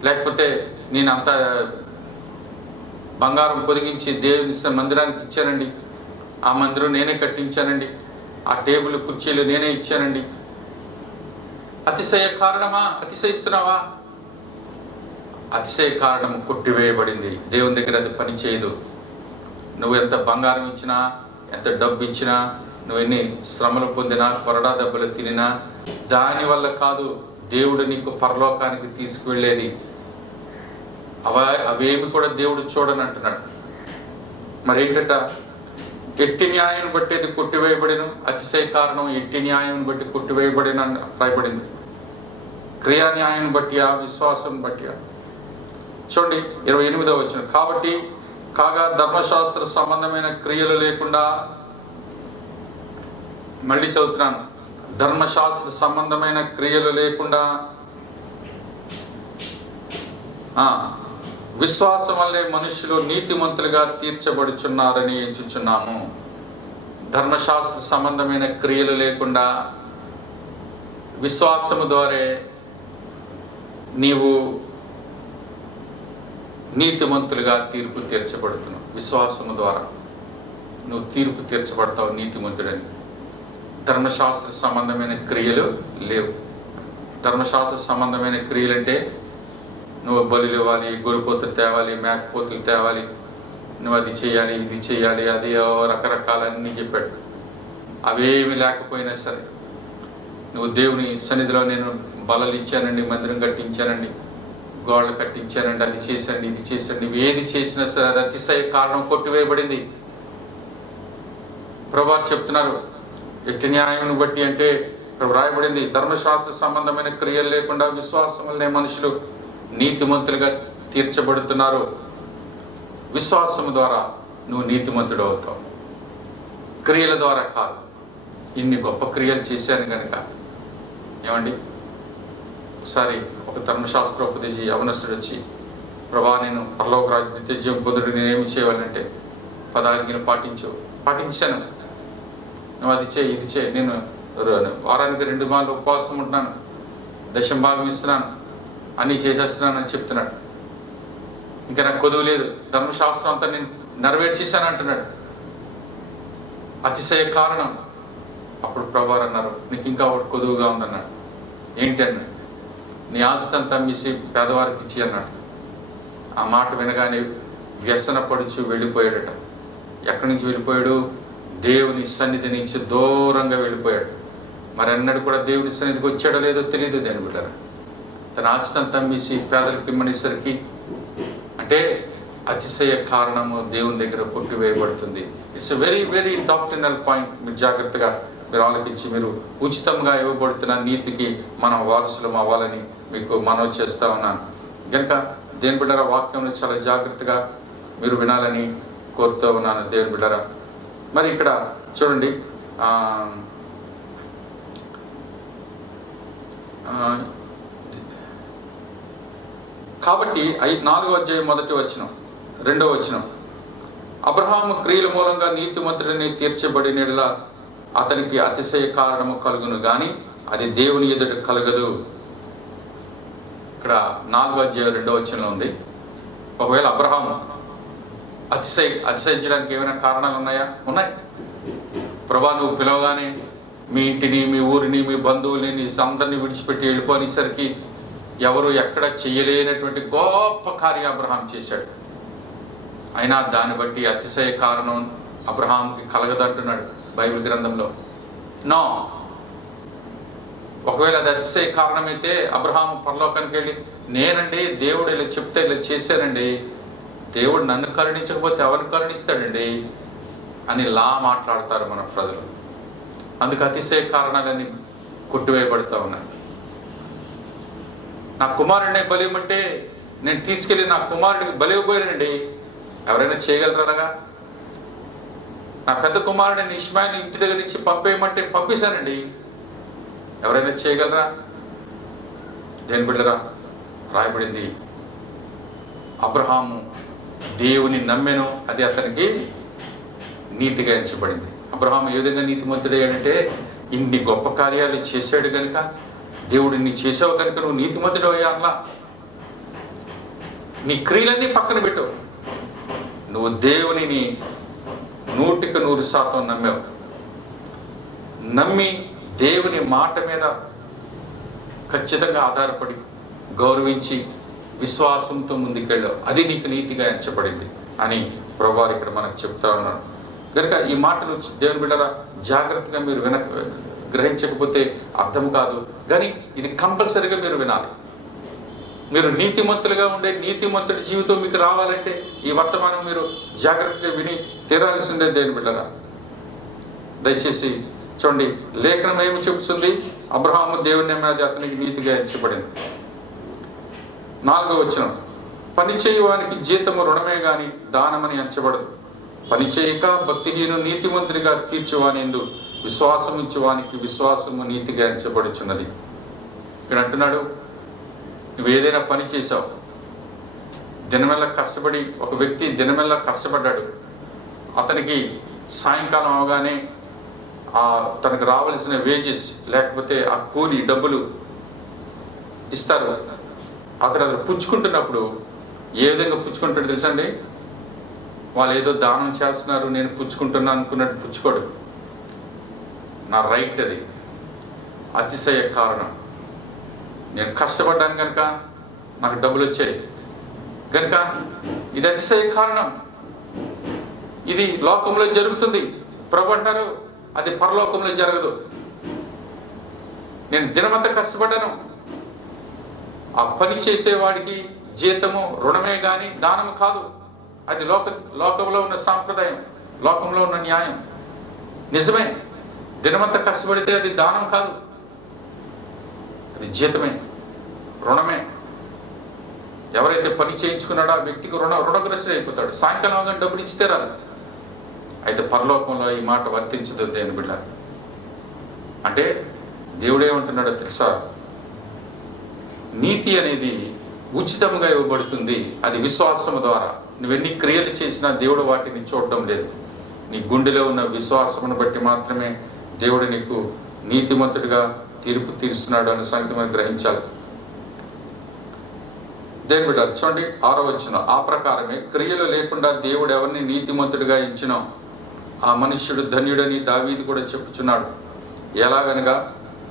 లేకపోతే నేను అంత బంగారం పొదిగించి దేవుని మందిరానికి ఇచ్చానండి, ఆ మందిరం నేనే కట్టించానండి, ఆ టేబుల్ కుర్చీలు నేనే ఇచ్చానండి. అతిశయ కారణమా? అతిశయిస్తున్నావా? అతిశయ కారణం కొట్టివేయబడింది. దేవుని దగ్గర అది పని చేయదు. నువ్వు ఎంత బంగారం ఇచ్చినా, ఎంత డబ్బు ఇచ్చినా, నువ్వు ఎన్ని శ్రమలు పొందినా, కొరడా దెబ్బలు తినినా, దానివల్ల కాదు దేవుడు నీకు పరలోకానికి తీసుకువెళ్ళేది. అవేమి కూడా దేవుడు చూడని అంటున్నాడు. మరేంటట? ఎట్టి న్యాయం బట్టి అది కొట్టివేయబడిన. అతిశయ కారణం ఎట్టి న్యాయం బట్టి కొట్టివేయబడిన రాయబడింది. క్రియా న్యాయం బట్టి, ఆ విశ్వాసం బట్టి. చూడండి 28వ వచనం కాబట్టి కాగా ధర్మశాస్త్ర సంబంధమైన క్రియలు లేకుండా, మళ్ళీ చదువుతున్నాను, ధర్మశాస్త్ర సంబంధమైన క్రియలు లేకుండా విశ్వాసం వల్లే మనుషులు నీతిమంతులుగా తీర్చబడుచున్నారని ఎంచుచున్నాము. ధర్మశాస్త్ర సంబంధమైన క్రియలు లేకుండా విశ్వాసము ద్వారా నీవు నీతిమంతులుగా తీర్పు తీర్చబడుతున్నావు. విశ్వాసము ద్వారా నువ్వు తీర్పు తీర్చబడతావు నీతిమంతుడని. ధర్మశాస్త్ర సంబంధమైన క్రియలు లేవు. ధర్మశాస్త్ర సంబంధమైన క్రియలు అంటే నువ్వు బలులు ఇవ్వాలి, గొర్రెపోతులు తేవాలి, మేకపోతులు తేవాలి, నువ్వు అది చేయాలి, ఇది చేయాలి, అది రకరకాలన్నీ చెప్పాడు. అవేమి లేకపోయినా సరే నువ్వు దేవుని సన్నిధిలో నేను బలలు ఇచ్చానండి, మందిరం కట్టించానండి, గోడలు కట్టించానండి, అది చేశానండి, ఇది చేశానండి, నువ్వు ఏది చేసినా సరే అది అతిశయ కారణం కొట్టివేయబడింది. ప్రభువు చెప్తున్నారు ఎట్టి న్యాయం బట్టి అంటే ఇక్కడ వ్రాయబడింది ధర్మశాస్త్ర సంబంధమైన క్రియలు లేకుండా విశ్వాసం వల్లనే మనుషులు నీతిమంతులుగా తీర్చబడుతున్నారు. విశ్వాసం ద్వారా నువ్వు నీతిమంతుడు అవుతావు, క్రియల ద్వారా కాదు. ఇన్ని గొప్ప క్రియలు చేశాను కనుక. ఏమండి, ఒకసారి ఒక ధర్మశాస్త్రోపదేశి యవనస్తుడు వచ్చి, ప్రభా నేను పరలోక రాజ్య నిత్య జీవం పొందుడు, నేనేమి చేయాలంటే 10 ఆజ్ఞలు పాటించాను, నువ్వు అది చేయి, ఇది చేయి, నేను వారానికి 2 మార్లు ఉపవాసం ఉంటున్నాను, దశంభాగం ఇస్తున్నాను, అన్నీ చేసేస్తున్నాను అని చెప్తున్నాడు. ఇంకా నాకు కొదువు లేదు, ధర్మశాస్త్రం అంతా నేను నెరవేర్చేశాను అంటున్నాడు. అతిశయ కారణం. అప్పుడు ప్రభువారు అన్నారు, నీకు ఇంకా ఒకటి కొదువుగా ఉందన్నాడు. ఏంటి అన్నాడు? నీ ఆస్తి అంతా అమ్మేసి పేదవారికి ఇచ్చి అన్నాడు. ఆ మాట వినగానే వ్యసన పడుచు వెళ్ళిపోయాడట. ఎక్కడి నుంచి వెళ్ళిపోయాడు? దేవుని సన్నిధి నుంచి దూరంగా వెళ్ళిపోయాడు. మరి అన్నాడు కూడా దేవుని సన్నిధికి వచ్చాడో లేదో తెలియదు. దేని బిడ్డరా, తన ఆస్తి అంతా అమ్మేసి పేదలకు ఇమ్మనేసరికి అంటే అతిశయ కారణము దేవుని దగ్గర కొట్టివేయబడుతుంది. It's very very doctrinal point. మీరు జాగ్రత్తగా మీరు ఆలోచించి, మీరు ఉచితంగా ఇవ్వబడుతున్న నీతికి మనం వారసులం అవ్వాలని మీకు మనవి చేస్తా ఉన్నాను. కనుక దేవుని బిడ్డరా, వాక్యం చాలా జాగ్రత్తగా మీరు వినాలని కోరుతూ ఉన్నాను. దేవుని బిడ్డరా, మరి ఇక్కడ చూడండి కాబట్టి 4వ అధ్యాయం 1వ వచనం 2వ వచనం, అబ్రహాము క్రియల మూలంగా నీతిమంతుడిని తీర్చబడినలా అతనికి అతిశయ కారణము కలుగును గాని అది దేవుని ఎదుట కలగదు. ఇక్కడ 4వ అధ్యాయం 2వ వచనంలో ఉంది. ఒకవేళ అబ్రహాము అతిశయించడానికి ఏమైనా కారణాలు ఉన్నాయా? ఉన్నాయి. ప్రభా, నువ్వు పిలవగానే మీ ఇంటిని, మీ ఊరిని, మీ బంధువుల్ని, నీ అందరినీ విడిచిపెట్టి వెళ్ళిపోనేసరికి ఎవరు ఎక్కడ చెయ్యలేనటువంటి గొప్ప కార్యం అబ్రహాం చేశాడు. అయినా దాన్ని బట్టి అతిశయ కారణం అబ్రహాంకి కలగదంటున్నాడు బైబిల్ గ్రంథంలో. నో, ఒకవేళ అది అతిశయ కారణమైతే అబ్రహాము పరలోకానికి వెళ్ళి, నేనండి దేవుడు ఇలా చెప్తే ఇలా చేశానండి, దేవుడు నన్ను కరుణించకపోతే ఎవరిని కరుణిస్తాడండి అని మాట్లాడతారు మన ప్రజలు. అందుకు అతిశయ కారణాలన్నీ కొట్టివేయబడుతూ ఉన్నాయి. నా కుమారుడిని బలియమంటే నేను తీసుకెళ్ళి నా కుమారుడికి బలివ్వబోయానండి, ఎవరైనా చేయగలరాగా? నా పెద్ద కుమారుడిని ఇష్మాయిల్ ఇంటి దగ్గర నుంచి పంపేయమంటే పంపేశానండి, ఎవరైనా చేయగలరా? దేని బిడ్డరా? రాయబడింది, అబ్రహాము దేవుని నమ్మెను, అది అతనికి నీతిగా ఎంచబడింది. అబ్రహాము ఏ విధంగా నీతిమంతుడయ్యాడంటే, ఇన్ని గొప్ప కార్యాలు చేశాడు కనుక, దేవుడు నీ చేసావు కనుక నువ్వు నీతిమంతుడు అయ్యాలా. నీ క్రియలన్నీ పక్కన పెట్టు, నువ్వు దేవునిని 100% నమ్మావు. నమ్మి దేవుని మాట మీద ఖచ్చితంగా ఆధారపడి గౌరవించి విశ్వాసంతో ముందుకెళ్ళావు, అది నీకు నీతిగా ఎంచబడింది అని ప్రభువారు ఇక్కడ మనకు చెప్తా ఉన్నాడు. కనుక ఈ మాటలు దేవుని బిడ్డరా జాగ్రత్తగా మీరు గ్రహించకపోతే అర్థం కాదు. కానీ ఇది కంపల్సరీగా మీరు వినాలి. మీరు నీతిమంతులుగా ఉండే నీతిమంతుడి జీవితం మీకు రావాలంటే ఈ వర్తమానం మీరు జాగ్రత్తగా విని తీరాల్సిందే దేవుని బిడ్డరా. దయచేసి చూడండి, లేఖనం ఏమి చెబుతుంది? అబ్రహాము దేవుని నమ్మినది అతనికి నీతిగా ఎంచబడింది. 4వ వచనం, పని చేయువానికి జీతము రుణమే గాని దానమని ఎంచబడదు. పని చేయక భక్తిహీను నీతిమంతుడిగా తీర్చువానిందు విశ్వాసం ఇచ్చువానికి విశ్వాసము నీతిగా ఎంచబడుచున్నది. ఇక్కడ అంటున్నాడు, నువ్వు ఏదైనా పని చేసావు, దినమెల్లా కష్టపడి, ఒక వ్యక్తి దినమెల్లా కష్టపడ్డాడు, అతనికి సాయంకాలం అవగానే తనకు రావాల్సిన వేజెస్ లేకపోతే ఆ కూలి డబ్బులు ఇస్తారు. అతను పుచ్చుకుంటున్నప్పుడు ఏ విధంగా పుచ్చుకుంటాడు తెలుసండి? వాళ్ళు ఏదో దానం చేస్తున్నారు, నేను పుచ్చుకుంటున్నాను అనుకున్నట్టు పుచ్చుకోడు. నా రైట్ అది. అతిశయ కారణం. నేను కష్టపడ్డాను కనుక నాకు డబ్బులు వచ్చాయి కనుక ఇది అతిశయ కారణం. ఇది లోకంలో జరుగుతుంది. ప్రభు అంటారు, అది పరలోకంలో జరగదు. నేను దినమంతా కష్టపడ్డాను, ఆ పని చేసేవాడికి జీతము రుణమే గాని దానము కాదు. అది లోకంలో ఉన్న సాంప్రదాయం, లోకంలో ఉన్న న్యాయం. నిజమే, దినమంతా కష్టపడితే అది దానం కాదు, అది జీతమే, రుణమే. ఎవరైతే పని చేయించుకున్నాడో ఆ వ్యక్తికి రుణగ్రస్తుడు అయిపోతాడు. సాయంకాలం డబ్బులు ఇచ్చి తీరాలి. అయితే పరలోకంలో ఈ మాట వర్తించదు దేని బిడ్డ. అంటే దేవుడేమంటున్నాడో తెలుసా? నీతి అనేది ఉచితంగా ఇవ్వబడుతుంది, అది విశ్వాసము ద్వారా. నువ్వెన్ని క్రియలు చేసినా దేవుడు వాటిని చూడడం లేదు. నీ గుండెలో ఉన్న విశ్వాసమును బట్టి మాత్రమే దేవుడు నీకు నీతిమంతుడిగా తీర్పు తీరుస్తున్నాడు అనే సంగతి మనం గ్రహించాలి. దేవుని బిడ్డ చూడండి, 6వ వచనం, ఆ ప్రకారమే క్రియలు లేకుండా దేవుడు ఎవరిని నీతిమంతుడిగా ఎంచినో ఆ మనుష్యుడు ధన్యుడని దావీదు కూడా చెప్పుచున్నాడు. ఎలాగనగా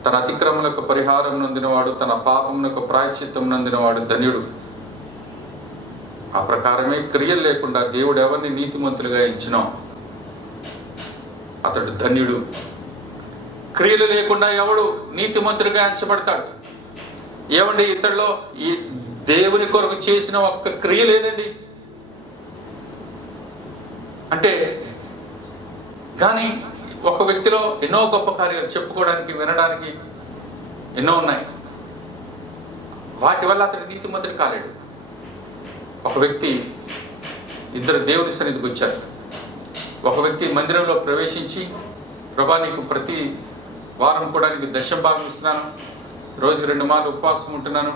తన అతిక్రమలకు పరిహారం నొందినవాడు, తన పాపమునకు ప్రాయశ్చిత్తం నొందినవాడు ధన్యుడు. ఆ ప్రకారమే క్రియలు లేకుండా దేవుడు ఎవరిని నీతిమంతులుగా ఎంచినో అతడు ధన్యుడు. క్రియలు లేకుండా ఎవడు నీతిమంతుడిగా ఎంచబడతాడు? ఏమండి, ఇతడిలో ఈ దేవుని కొరకు చేసిన ఒక్క క్రియ లేదండి అంటే. కానీ ఒక వ్యక్తిలో ఎన్నో గొప్ప కార్యాలు చెప్పుకోవడానికి, వినడానికి ఎన్నో ఉన్నాయి. వాటి వల్ల అతడు నీతిమంతుడు కాలేడు. ఒక వ్యక్తి, ఇద్దరు దేవుని సన్నిధికి వచ్చారు. ఒక వ్యక్తి మందిరంలో ప్రవేశించి, ప్రభా నీకు ప్రతి వారం కూడా నీకు దశంభాగం ఇస్తున్నాను, రోజుకి 2 మార్లు ఉపవాసం ఉంటున్నాను,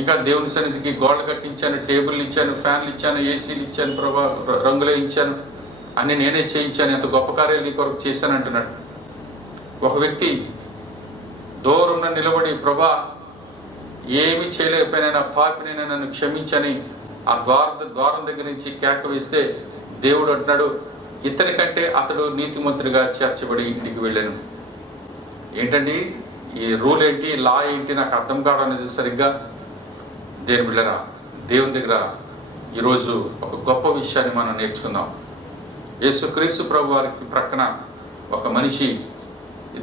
ఇంకా దేవుని సన్నిధికి గోడలు కట్టించాను, టేబుల్ ఇచ్చాను, ఫ్యాన్లు ఇచ్చాను, ఏసీలు ఇచ్చాను, ప్రభా రంగులే ఇచ్చాను, అన్నీ నేనే చేయించాను, ఎంత గొప్ప కార్యాలు నీ కొరకు చేశాను అంటున్నాడు. ఒక వ్యక్తి దూరంలో నిలబడి, ప్రభా ఏమీ చేయలేకపోయినా పాపినైనా నన్ను క్షమించని ఆ ద్వారం దగ్గర నుంచి కేక వేస్తే దేవుడు అంటున్నాడు, ఇతని కంటే అతడు నీతిమంతుడిగా చేర్చబడి ఇంటికి వెళ్ళాను. ఏంటండి ఈ రూల్ ఏంటి, లా ఏంటి, నాకు అర్థం కావడం అనేది సరిగ్గా. దేని బిళ్ళరా, దేవుని దగ్గర ఈరోజు ఒక గొప్ప విషయాన్ని మనం నేర్చుకుందాం. యేసుక్రీస్తు ప్రభు వారికి ప్రక్కన ఒక మనిషి,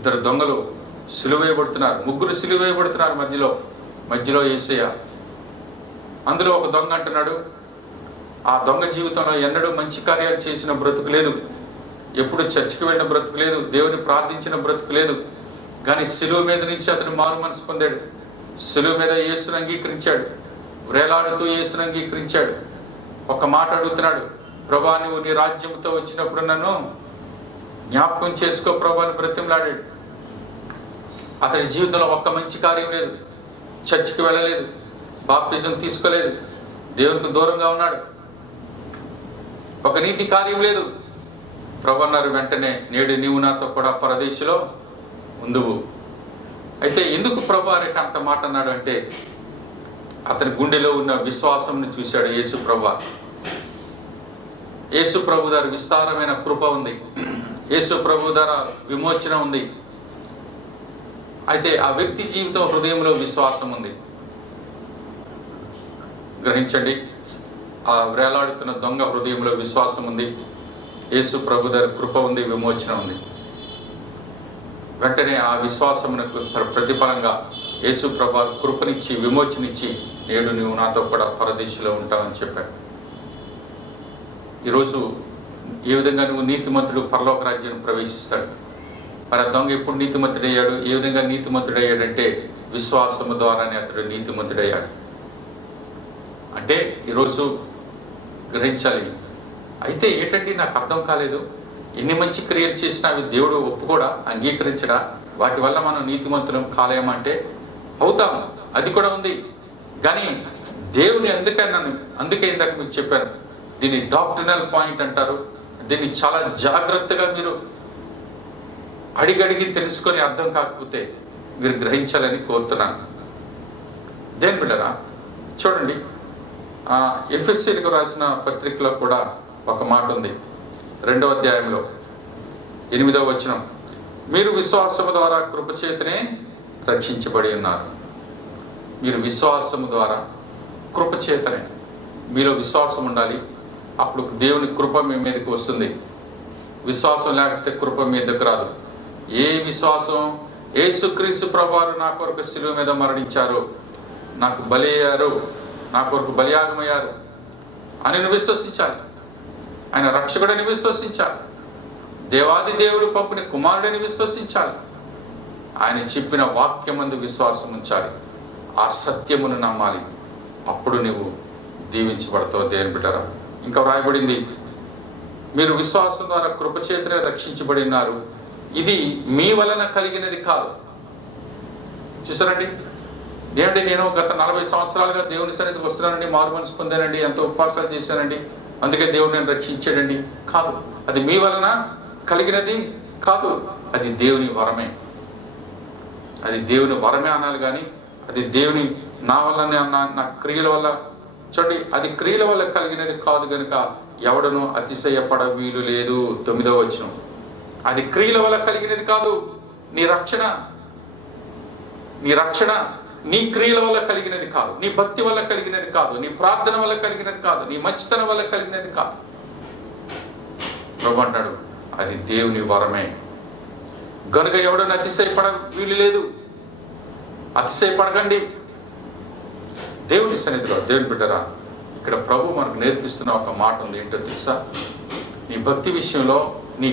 2 దొంగలు సిలువేయబడుతున్నారు, 3 సిలువేయబడుతున్నారు, మధ్యలో యేసయ్య. అందులో ఒక దొంగ అంటున్నాడు, ఆ దొంగ జీవితంలో ఎన్నడూ మంచి కార్యాలు చేసిన బ్రతుకు లేదు, ఎప్పుడు చర్చికి వెళ్ళిన బ్రతుకు లేదు, దేవుని ప్రార్థించిన బ్రతుకు లేదు. కానీ సిలువ మీద నుంచి అతను మారు మనసు పొందాడు, సిలువ మీద యేసును అంగీకరించాడు, వేలాడుతూ యేసును అంగీకరించాడు. ఒక మాట అడుగుతున్నాడు, ప్రభా నువ్వు నీ రాజ్యంతో వచ్చినప్పుడు నన్ను జ్ఞాపకం చేసుకో ప్రభా అని బ్రతిమలాడాడు. అతని జీవితంలో ఒక్క మంచి కార్యం లేదు, చర్చికి వెళ్ళలేదు, బాప్తిజం తీసుకోలేదు, దేవునికి దూరంగా ఉన్నాడు, ఒక నీతి కార్యం లేదు. ప్రభు అన్నారు వెంటనే, నేడు నీవు నాతో కూడా పరదేశిలో ఉందువు. అయితే ఎందుకు ప్రభు అనేక అంత మాట అన్నాడు అంటే, అతని గుండెలో ఉన్న విశ్వాసంని చూశాడు యేసు ప్రభు. యేసు ప్రభు ద్వారా విస్తారమైన కృప ఉంది, యేసు ప్రభు ద్వారా విమోచన ఉంది. అయితే ఆ వ్యక్తి జీవితం హృదయంలో విశ్వాసం ఉంది. గ్రహించండి, ఆ వేలాడుతున్న దొంగ హృదయంలో విశ్వాసం ఉంది, యేసు ప్రభు దగ్గర కృప ఉంది, విమోచన ఉంది. వెంటనే ఆ విశ్వాసమునకు ప్రతిఫలంగా యేసు ప్రభు కృపనిచ్చి విమోచనిచ్చి, నేడు నువ్వు నాతో కూడా పరదేశిలో ఉంటావని చెప్పాడు. ఈరోజు ఏ విధంగా నువ్వు నీతిమంతుడు పరలోక రాజ్యాన్ని ప్రవేశిస్తాడు. మరి ఆ దొంగ ఎప్పుడు నీతిమంతుడయ్యాడు, ఏ విధంగా నీతిమంతుడయ్యాడంటే విశ్వాసము ద్వారానే అతడు నీతిమంతుడయ్యాడు. అంటే ఈరోజు గ్రహించాలి. అయితే ఏంటంటే నాకు అర్థం కాలేదు, ఎన్ని మంచి క్రియలు చేసినా అవి దేవుడు ఒప్పుకోడా, అంగీకరించడా? వాటి వల్ల మనం నీతిమంతులం కాలేమంటే అవుతాం, అది కూడా ఉంది. కానీ దేవుని అందుకే ఇందాక మీకు చెప్పాను, దీన్ని డాక్ట్రినల్ పాయింట్ అంటారు. దీన్ని చాలా జాగ్రత్తగా మీరు అడిగడిగి తెలుసుకొని అర్థం కాకపోతే మీరు గ్రహించాలని కోరుతున్నాను. దేని బిడ్డరా చూడండి, ఎఫెసీయులకు రాసిన పత్రికలో కూడా ఒక మాట ఉంది, 2వ అధ్యాయంలో 8వ వచనం, మీరు విశ్వాసము ద్వారా కృపచేతనే రక్షించబడి ఉన్నారు. మీరు విశ్వాసము ద్వారా కృపచేతనే, మీలో విశ్వాసం ఉండాలి, అప్పుడు దేవుని కృప మీ మీదకి వస్తుంది. విశ్వాసం లేకపోతే కృప మీ దగ్గర రాదు. ఏ విశ్వాసం? యేసుక్రీస్తు ప్రభువారు నా కొరకు శిలువ మీద మరణించారు, నాకు బలి అయ్యారు, నా కొరకు బలియాగమయ్యారు అని నువ్వు విశ్వసించాలి. ఆయన రక్షకుడని విశ్వసించాలి, దేవాది దేవుడు పంపిన కుమారుడని విశ్వసించాలి, ఆయన చెప్పిన వాక్యమందు విశ్వాసం ఉంచాలి, ఆ సత్యమును నమ్మాలి. అప్పుడు నువ్వు దీవించబడతావు. దేవుని బిడ్డరా, ఇంకా వ్రాయబడింది, మీరు విశ్వాసం ద్వారా కృపచేతనే రక్షించబడి ఉన్నారు, ఇది మీ వలన కలిగినది కాదు. చూసారండి, ఏమండి నేను గత 40 సంవత్సరాలుగా దేవుని సన్నిధికి వస్తున్నానండి, మారు మనసు పొందానండి, ఎంతో ఉపవాసాలు చేశానండి, అందుకే దేవుడు నేను రక్షించాడండి. కాదు, అది మీ వలన కలిగినది కాదు, అది దేవుని వరమే. అది దేవుని వరమే అనాలి, కానీ అది దేవుని నా వల్లనే నా క్రియల వల్ల. చూడండి, అది క్రియల వల్ల కలిగినది కాదు కనుక ఎవడను అతిశయపడ వీలు లేదు. 9వ వచనం, అది క్రియల వల్ల కలిగినది కాదు. నీ రక్షణ నీ క్రియల వల్ల కలిగినది కాదు, నీ భక్తి వల్ల కలిగినది కాదు, నీ ప్రార్థన వల్ల కలిగినది కాదు, నీ మంచితనం వల్ల కలిగినది కాదు. ప్రభు అంటాడు, అది దేవుని వరమే. గనుక ఎవడను అతిశయపడ వీలు లేదు. అతిశయపడకండి దేవుని సన్నిధిలో. దేవుని బిడ్డరా, ఇక్కడ ప్రభు మనకు నేర్పిస్తున్న ఒక మాట ఉంది, ఏంటో తెలుసా? నీ భక్తి విషయంలో, నీ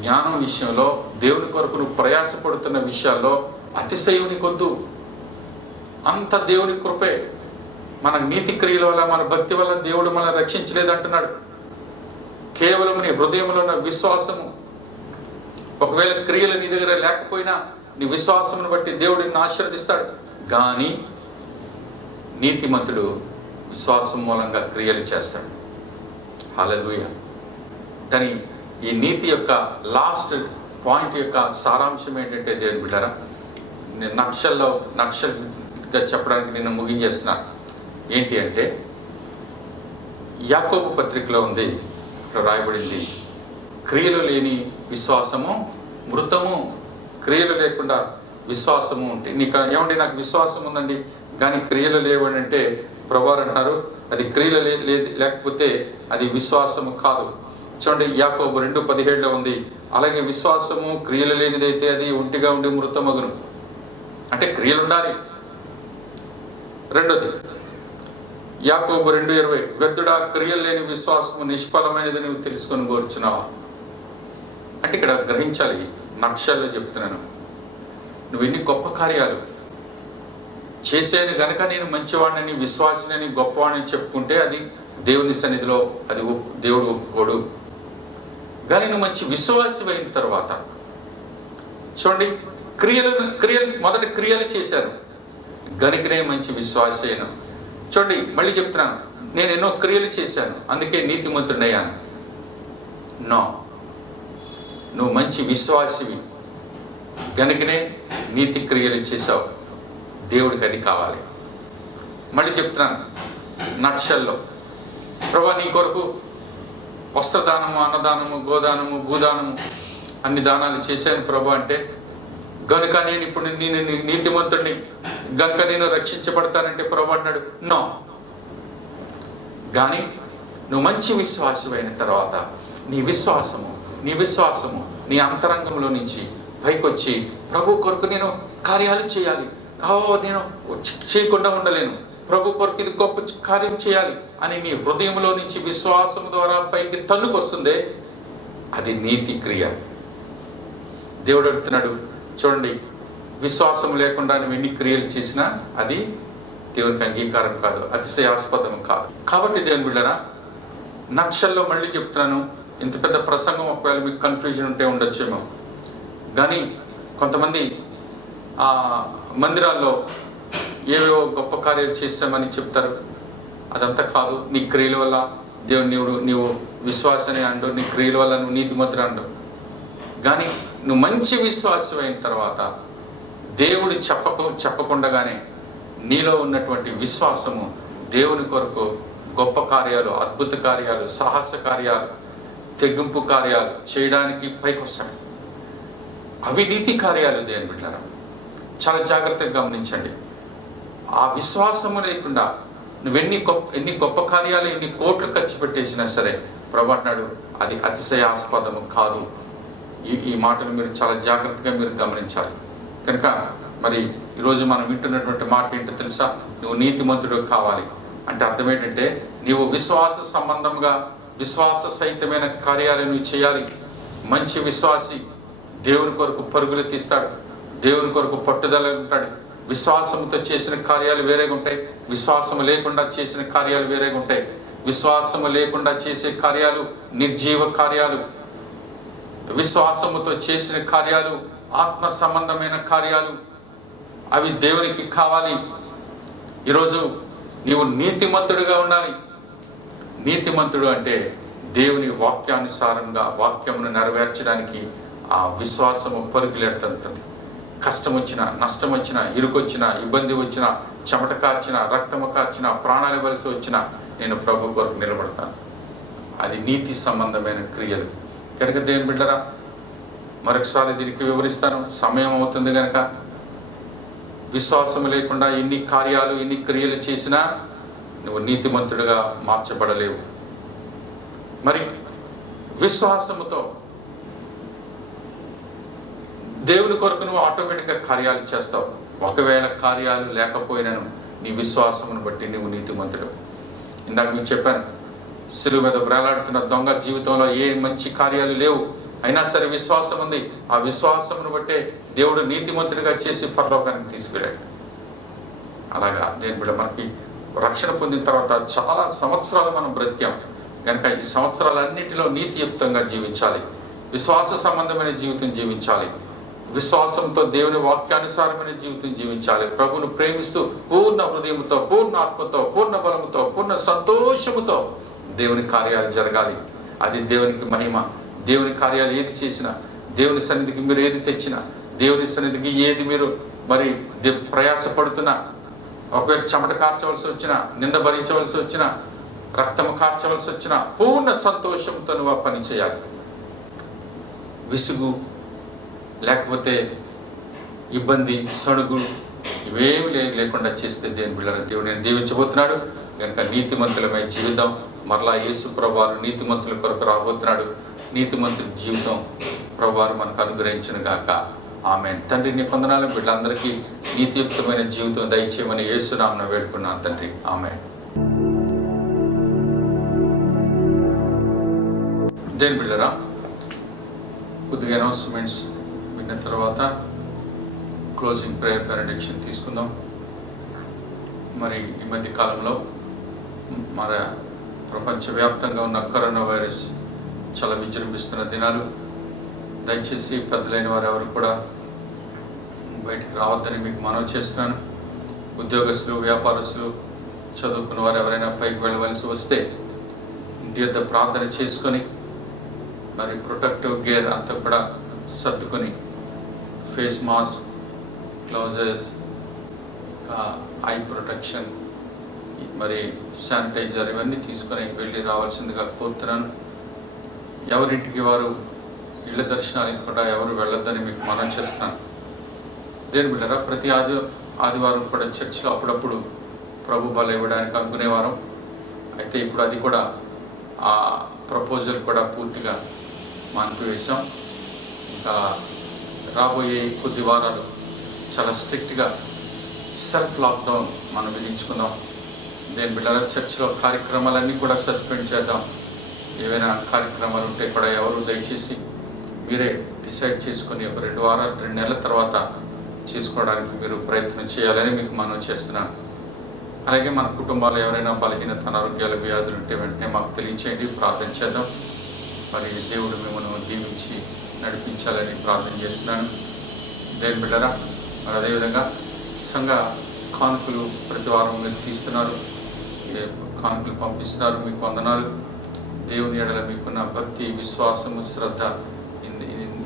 జ్ఞానం విషయంలో, దేవుని కొరకు నువ్వు ప్రయాసపడుతున్న విషయాల్లో అతిశయం నీకొద్దు. అంత దేవుని కృపే. మన నీతి క్రియల వల్ల, మన భక్తి వల్ల దేవుడు మనల్ని రక్షించలేదు అంటున్నాడు. కేవలం నీ హృదయంలో ఉన్న విశ్వాసము, ఒకవేళ క్రియలు నీ దగ్గర లేకపోయినా నీ విశ్వాసమును బట్టి దేవుడు నిన్ను ఆశీర్వదిస్తాడు. కానీ నీతిమంతుడు విశ్వాసం మూలంగా క్రియలు చేస్తాడు. హల్లెలూయా. దాని ఈ నీతి యొక్క లాస్ట్ పాయింట్ యొక్క సారాంశం ఏంటంటే దేవుని బిడ్డరా, నేను నక్షల్గా చెప్పడానికి నిన్ను ముగించేస్తున్నాను. ఏంటి అంటే యాకోబు పత్రికలో ఉంది, ఇక్కడ రాయబడింది, క్రియలు లేని విశ్వాసము మృతము, క్రియలు లేకుండా విశ్వాసము ఉంటే నీకు ఏమంటే నాకు విశ్వాసం ఉందండి కానీ క్రియలు లేవని అంటే ప్రభువారు అంటారు అది క్రియలు లేకపోతే అది విశ్వాసము కాదు. చూడండి యాకోబు 2:17 ఉంది, అలాగే విశ్వాసము క్రియలు లేనిదైతే అది ఒంటిగా ఉండి మృతమగును. అంటే క్రియలు ఉండాలి. రెండోది యాకోబు 2:20, వ్యర్థుడా క్రియలు లేని విశ్వాసము నిష్ఫలమైనది నువ్వు తెలుసుకొని కోరుచున్నావా. అంటే ఇక్కడ గ్రహించాలి, నక్షల్లో చెప్తున్నాను, నువ్వు ఎన్ని గొప్ప కార్యాలు చేసేది గనక నేను మంచివాడిని విశ్వాసిని గొప్పవాడిని చెప్పుకుంటే అది దేవుని సన్నిధిలో అది దేవుడు ఒప్పుకోడు. కానీ నువ్వు మంచి విశ్వాసి అయిన తర్వాత చూడండి క్రియలు మొదట క్రియలు చేశాను గనుకనే మంచి విశ్వాసి అయినా. చూడండి మళ్ళీ చెప్తున్నాను, నేను ఎన్నో క్రియలు చేశాను అందుకే నీతిమంతుడయ్యాను. నో, నువ్వు మంచి విశ్వాసివి గనుకనే నీతి క్రియలు చేసావు, దేవుడికి అది కావాలి. మళ్ళీ చెప్తున్నాను నక్షల్లో, ప్రభా నీ కొరకు వస్త్రదానము, అన్నదానము, గోదానము, భూదానము అన్ని దానాలు చేశాను ప్రభా అంటే గనుక నేను ఇప్పుడు నేను నీతిమంతుడిని గనుక నేను రక్షించబడతానంటే ప్రభు అన్నాడు. నో, కానీ నువ్వు మంచి విశ్వాసం అయిన తర్వాత నీ విశ్వాసము నీ అంతరంగంలో నుంచి పైకొచ్చి ప్రభు కొరకు నేను కార్యాలు చేయాలి, నేను చేయకుండా ఉండలేను, ప్రభు కొరకు ఇది గొప్ప కార్యం చేయాలి అని నీ హృదయంలో నుంచి విశ్వాసం ద్వారా పైకి తన్నుకొస్తుందే అది నీతి క్రియ. దేవుడు అడుగుతున్నాడు, చూడండి విశ్వాసం లేకుండా నువ్వు ఎన్ని క్రియలు చేసినా అది దేవునికి అంగీకారం కాదు, అతిశయాస్పదం కాదు. కాబట్టి దేవుని బిడ్డరా, నక్షల్లో మళ్ళీ చెప్తున్నాను, ఇంత పెద్ద ప్రసంగం ఒకవేళ మీకు కన్ఫ్యూజన్ ఉంటే ఉండొచ్చేమో, కానీ కొంతమంది ఆ మందిరాల్లో ఏవేవో గొప్ప కార్యాలు చేస్తామని చెప్తారు. అదంతా కాదు. నీ క్రియల వల్ల దేవుడు నీవు విశ్వాసని అండు, నీ క్రియల వల్ల నువ్వు నీతిమంతుడు అండు. కానీ నువ్వు మంచి విశ్వాసం అయిన తర్వాత దేవుడు చెప్పకుండానే నీలో ఉన్నటువంటి విశ్వాసము దేవుని కొరకు గొప్ప కార్యాలు, అద్భుత కార్యాలు, సాహస కార్యాలు, తెగింపు కార్యాలు చేయడానికి పైకొస్తాయి. అవి నీతి కార్యాలు. దేవుని బిడ్డలారా చాలా జాగ్రత్తగా గమనించండి. ఆ విశ్వాసము లేకుండా ఎన్ని గొప్ప కార్యాలు, ఎన్ని కోట్లు ఖర్చు పెట్టేసినా సరే ప్రభు అంటున్నాడు అది అతిశయాస్పదము కాదు. ఈ మాటను మీరు చాలా జాగ్రత్తగా మీరు గమనించాలి. కనుక మరి ఈరోజు మనం వింటున్నటువంటి మాట ఏంటో తెలుసా? నువ్వు నీతిమంతుడు కావాలి అంటే అర్థం ఏంటంటే నీవు విశ్వాస సంబంధంగా విశ్వాస సహితమైన కార్యాలు నువ్వు చేయాలి. మంచి విశ్వాసి దేవుని కొరకు పరుగులు తీస్తాడు, దేవుని కొరకు పట్టుదల ఉంటాడు. విశ్వాసంతో చేసిన కార్యాలు వేరేగా ఉంటాయి, విశ్వాసం లేకుండా చేసిన కార్యాలు వేరేగా ఉంటాయి. విశ్వాసము లేకుండా చేసే కార్యాలు నిర్జీవ కార్యాలు, విశ్వాసముతో చేసిన కార్యాలు ఆత్మ సంబంధమైన కార్యాలు, అవి దేవునికి కావాలి. ఈరోజు నీవు నీతిమంతుడిగా ఉండాలి. నీతిమంతుడు అంటే దేవుని వాక్యానుసారంగా వాక్యమును నెరవేర్చడానికి ఆ విశ్వాసము పరుగులెడుతుంటుంది. కష్టం వచ్చినా, నష్టం వచ్చినా, ఇరుకొచ్చినా, ఇబ్బంది వచ్చినా, చెమట కార్చినా, రక్తము కార్చినా, ప్రాణాలు వలసి వచ్చినా నేను ప్రభు కొరకు నిలబడతాను. అది నీతి సంబంధమైన క్రియలు. కనుక దేవుని బిడ్డరా, మరొకసారి దీనికి వివరిస్తాను, సమయం అవుతుంది కనుక. విశ్వాసం లేకుండా ఎన్ని కార్యాలు, ఎన్ని క్రియలు చేసినా నువ్వు నీతిమంతుడిగా మార్చబడలేవు. మరి విశ్వాసముతో దేవుని కొరకు నువ్వు ఆటోమేటిక్గా కార్యాలు చేస్తావు. ఒకవేళ కార్యాలు లేకపోయినాను నీ విశ్వాసమును బట్టి నువ్వు నీతిమంతుడు. ఇందాక మీకు చెప్పాను, శిలువ మీద వేలాడుతున్న దొంగ జీవితంలో ఏ మంచి కార్యాలు లేవు, అయినా సరే విశ్వాసం ఉంది. ఆ విశ్వాసమును బట్టే దేవుడు నీతిమంతుడిగా చేసి పరలోకానికి తీసుకెళ్ళాడు. అలాగా దేని బిడ్డ, మనకి రక్షణ పొందిన తర్వాత చాలా సంవత్సరాలు మనం బ్రతికాం కనుక ఈ సంవత్సరాలన్నిటిలో నీతియుక్తంగా జీవించాలి, విశ్వాస సంబంధమైన జీవితం జీవించాలి. విశ్వాసంతో దేవుని వాక్యానుసారమైన జీవితం జీవించాలి. ప్రభువును ప్రేమిస్తూ పూర్ణ హృదయంతో, పూర్ణ ఆత్మతో, పూర్ణ బలముతో, పూర్ణ సంతోషముతో దేవుని కార్యాలు జరగాలి. అది దేవునికి మహిమ. దేవుని కార్యాలు ఏది చేసినా, దేవుని సన్నిధికి మీరు ఏది తెచ్చినా, దేవుని సన్నిధికి ఏది మీరు మరి ప్రయాసపడుతున్నా, ఒకవేళ చెమట కార్చవలసి వచ్చినా, నింద భరించవలసి వచ్చినా, రక్తము కార్చవలసి వచ్చినా, పూర్ణ సంతోషంతో నువ్వు ఆ పని చేయాలి. విసుగు లేకపోతే ఇబ్బంది, సడుగు ఇవేమి లేకుండా చేస్తే దేవుడు నేను దీవించబోతున్నాడు. కనుక నీతిమంతులమై జీవితం. మరలా యేసు ప్రభువారు నీతిమంతుల కొరకు రాబోతున్నాడు. నీతిమంతుల జీవితం ప్రభువారు మనకు అనుగ్రహించిన గాక. ఆమేన్. తండ్రి నీ వందనాలు. వీళ్ళందరికీ నీతియుక్తమైన జీవితం దయచేయమని యేసు నామమున వేడుకున్నాను తండ్రి. ఆమేన్. దేని బిడ్డరా, కొద్దిగా అనౌన్స్మెంట్స్ విన్న తర్వాత క్లోజింగ్ ప్రేయర్ బెనడిక్షన్ తీసుకుందాం. మరి ఈ మధ్య కాలంలో మన ప్రపంచవ్యాప్తంగా ఉన్న కరోనా వైరస్ చాలా విజృంభిస్తున్న దినాలు. దయచేసి పెద్దలైన వారు ఎవరు కూడా బయటికి రావద్దని మీకు మనవి చేస్తున్నాను. ఉద్యోగస్తులు, వ్యాపారస్తులు, చదువుకున్న వారు ఎవరైనా పైకి వెళ్ళవలసి వస్తే ఇంటి వద్ద ప్రార్థన చేసుకొని మరి ప్రొటెక్టివ్ గేర్ అంతా కూడా సర్దుకొని, face mask, gloves, eye protection, మరి శానిటైజర్ ఇవన్నీ తీసుకొని వెళ్ళి రావాల్సిందిగా కోరుతున్నాను. ఎవరింటికి వారు ఇళ్ళ దర్శనానికి కూడా ఎవరు వెళ్ళొద్దని మీకు మనం చేస్తున్నాను. దేని బిడ్డరా, ప్రతి ఆదివారం కూడా చర్చిలో అప్పుడప్పుడు ప్రభు బలి ఇవ్వడానికి అనుకునేవారం. అయితే ఇప్పుడు అది కూడా ఆ ప్రపోజల్ కూడా పూర్తిగా మానిపివేశాం. ఇంకా రాబోయే కొద్ది వారాలు చాలా స్ట్రిక్ట్గా సెల్ఫ్ లాక్డౌన్ మనం విధించుకుందాం. దేని బిడ్డరా, చర్చిలో కార్యక్రమాలన్నీ కూడా సస్పెండ్ చేద్దాం. ఏవైనా కార్యక్రమాలు ఉంటే కూడా ఎవరు దయచేసి మీరే డిసైడ్ చేసుకొని ఒక 2 వారాలు 2 నెలల తర్వాత చేసుకోవడానికి మీరు ప్రయత్నం చేయాలని మీకు మనం చేస్తున్నాను. అలాగే మన కుటుంబాలు ఎవరైనా బలహీనత, అనారోగ్యాల వ్యాధులు ఉంటే వెంటనే మాకు తెలియచేయండి, ప్రార్థన చేద్దాం. మరి దేవుడు మిమ్మల్ని దీవించి నడిపించాలని ప్రార్థన చేస్తున్నాను. దేని బిడ్డరా, మరి అదేవిధంగా సంఘ కానుకలు ప్రతి వారం మీరు తీస్తున్నారు, కానుకలు పంపిస్తున్నారు. మీకు వందనాలు. దేవుని ఎడల మీకున్న భక్తి, విశ్వాసము, శ్రద్ధ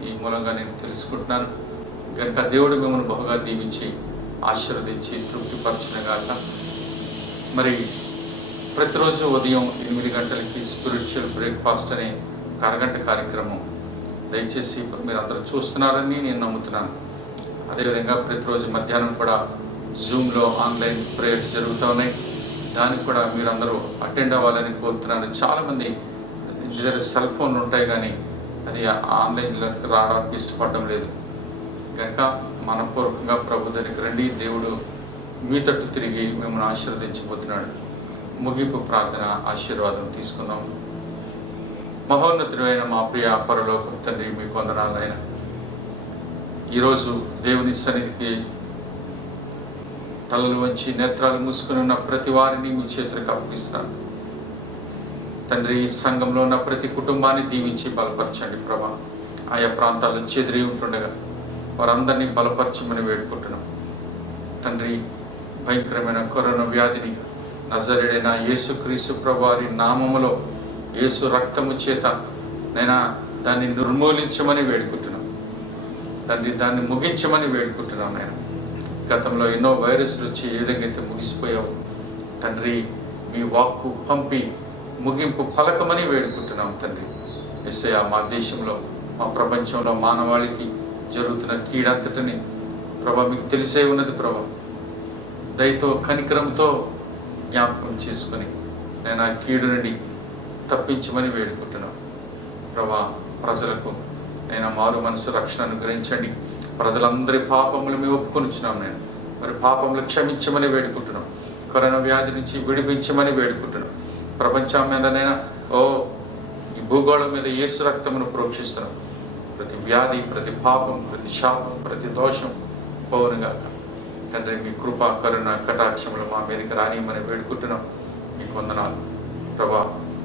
ఈ మూలంగా నేను తెలుసుకుంటున్నాను. కనుక దేవుడు మిమ్మల్ని బహుగా దీవించి ఆశీర్వదించి తృప్తిపరచునుగాక. మరి ప్రతిరోజు ఉదయం 8 గంటలకి స్పిరిచువల్ బ్రేక్ఫాస్ట్ అనే అరగంట కార్యక్రమం దయచేసి మీరు అందరూ చూస్తున్నారని నేను నమ్ముతున్నాను. అదేవిధంగా ప్రతిరోజు మధ్యాహ్నం కూడా జూమ్లో ఆన్లైన్ ప్రేయర్స్ జరుగుతూ ఉన్నాయి. దానికి కూడా మీరందరూ అటెండ్ అవ్వాలని కోరుతున్నాను. చాలామంది ఇంటి దగ్గర సెల్ ఫోన్లు ఉంటాయి కానీ అది ఆన్లైన్లో రావడానికి ఇష్టపడడం లేదు. కనుక మనపూర్వకంగా ప్రభు దగ్గరికి రండి. దేవుడు మీ తట్టు తిరిగి మిమ్మల్ని ఆశీర్వదించబోతున్నాడు. ముగింపు ప్రార్థన ఆశీర్వాదం తీసుకుందాం. మహోన్నతుడు అయిన మా ప్రియ పరలోకపు తండ్రి, మీకు వందనాలైన ఈరోజు దేవుని సన్నిధికి తలలు వంచి నేత్రాలు మూసుకుని ఉన్న ప్రతి వారిని మీ చేతులకు అప్పగిస్తున్నాను తండ్రి. ఈ సంఘంలో ఉన్న ప్రతి కుటుంబాన్ని దీవించి బలపరచండి ప్రభా. ఆయా ప్రాంతాల్లో చెదిరి ఉంటుండగా వారందరినీ బలపరచమని వేడుకుంటున్నాం తండ్రి. భయంకరమైన కరోనా వ్యాధిని నజరేడైన యేసుక్రీస్తు ప్రభువారి నామములో, యేసు రక్తము చేత నైనా దాన్ని నిర్మూలించమని వేడుకుంటున్నాం తండ్రి. దాన్ని ముగించమని వేడుకుంటున్నాం నేను. గతంలో ఎన్నో వైరస్లు వచ్చి ఏ విధంగా అయితే ముగిసిపోయావు తండ్రి, మీ వాక్కు పంపి ముగింపు పలకమని వేడుకుంటున్నాం తండ్రి. యేసయ్యా, మా దేశంలో, మా ప్రపంచంలో మానవాళికి జరుగుతున్న కీడంతటిని ప్రభా మీకు తెలిసే ఉన్నది ప్రభా. దయతో కనికరంతో జ్ఞాపకం చేసుకొని నేను ఆ కీడు నుండి తప్పించమని వేడుకుంటున్నాం ప్రభా. ప్రజలకు నేను మారు మనసు రక్షణ అనుగ్రహించండి. ప్రజలందరి పాపములు మేము ఒప్పుకొనిచున్నాం. నేను మరి పాపములు క్షమించమని వేడుకుంటున్నాం. కరోనా వ్యాధి నుంచి విడిపించమని వేడుకుంటున్నాం. ప్రపంచం మీదనైనా ఈ భూగోళం మీద యేసు రక్తమును ప్రోక్షిస్తున్నాం. ప్రతి వ్యాధి, ప్రతి పాపం, ప్రతి శాపం, ప్రతి దోషం పౌరుగా తండ్రి మీ కృపా, కరుణ, కటాక్షములు మా మీదకి రానియమని వేడుకుంటున్నాం. మీకు వందనాలు ప్రభా.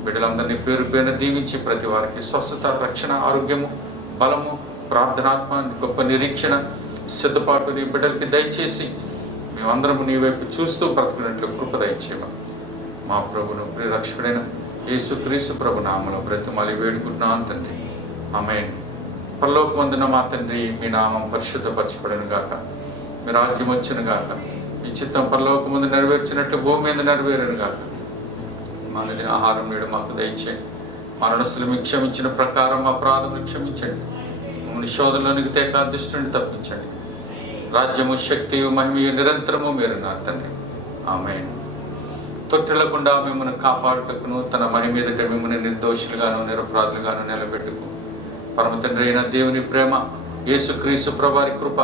బిడ్డలందరినీ పేరు పేరున దీవించి ప్రతి వారికి స్వస్థత, రక్షణ, ఆరోగ్యము, బలము, ప్రార్థనాత్మ, గొప్ప నిరీక్షణ, సిద్ధపాటు నీ బిడ్డలకి దయచేసి మేమందరము నీ వైపు చూస్తూ బ్రతుకున్నట్లు కృప దయచేయమా. మా ప్రభును ప్రియరక్షకుడైన యేసుక్రీస్తు ప్రభు నామములో బ్రతిమాలి వేడుకుంటున్నాను తండ్రి. ఆమేన్. పరలోకమందున మా తండ్రి, మీ నామం పరిశుద్ధపరచబడును గాక, మీ రాజ్యం వచ్చును గాక, మీ చిత్తం పరలోకమందు నెరవేర్చినట్లు భూమి మీద నెరవేరును గాక. మా అనుదిన ఆహారం నేడు మాకు దయచేయండి. మా రుణస్తులు మీకు క్షమించిన ప్రకారం మా అపరాధములు క్షమించండి. మమ్మల్ని శోధనలోనికి తేక దుష్టుని తప్పించండి. రాజ్యము, శక్తియు, మహిమయు నిరంతరము మీరున్నారు తండ్రి. ఆమేన్. తొట్టిల్లకుండా మిమ్మల్ని కాపాడుటకును తన మహిమ ఎదుట మిమ్మల్ని నిర్దోషులుగాను నిరపరాధులుగాను నిలబెట్టుకు పరమ తండ్రి అయిన దేవుని ప్రేమ, యేసుక్రీస్తు ప్రభువారి కృప,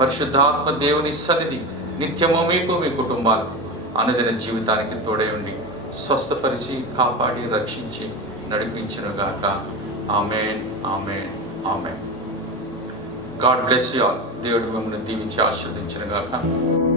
పరిశుద్ధాత్మ దేవుని సన్నిధి నిత్యము మీకు, మీ కుటుంబాలు అనుదిన జీవితానికి తోడై ఉండి స్వస్థపరిచి, కాపాడి, రక్షించి నడిపించునుగాక. Amen, amen, amen. God bless you all. దేవుడు మిమ్మల్ని దీవించి ఆశీర్వదించునుగాక.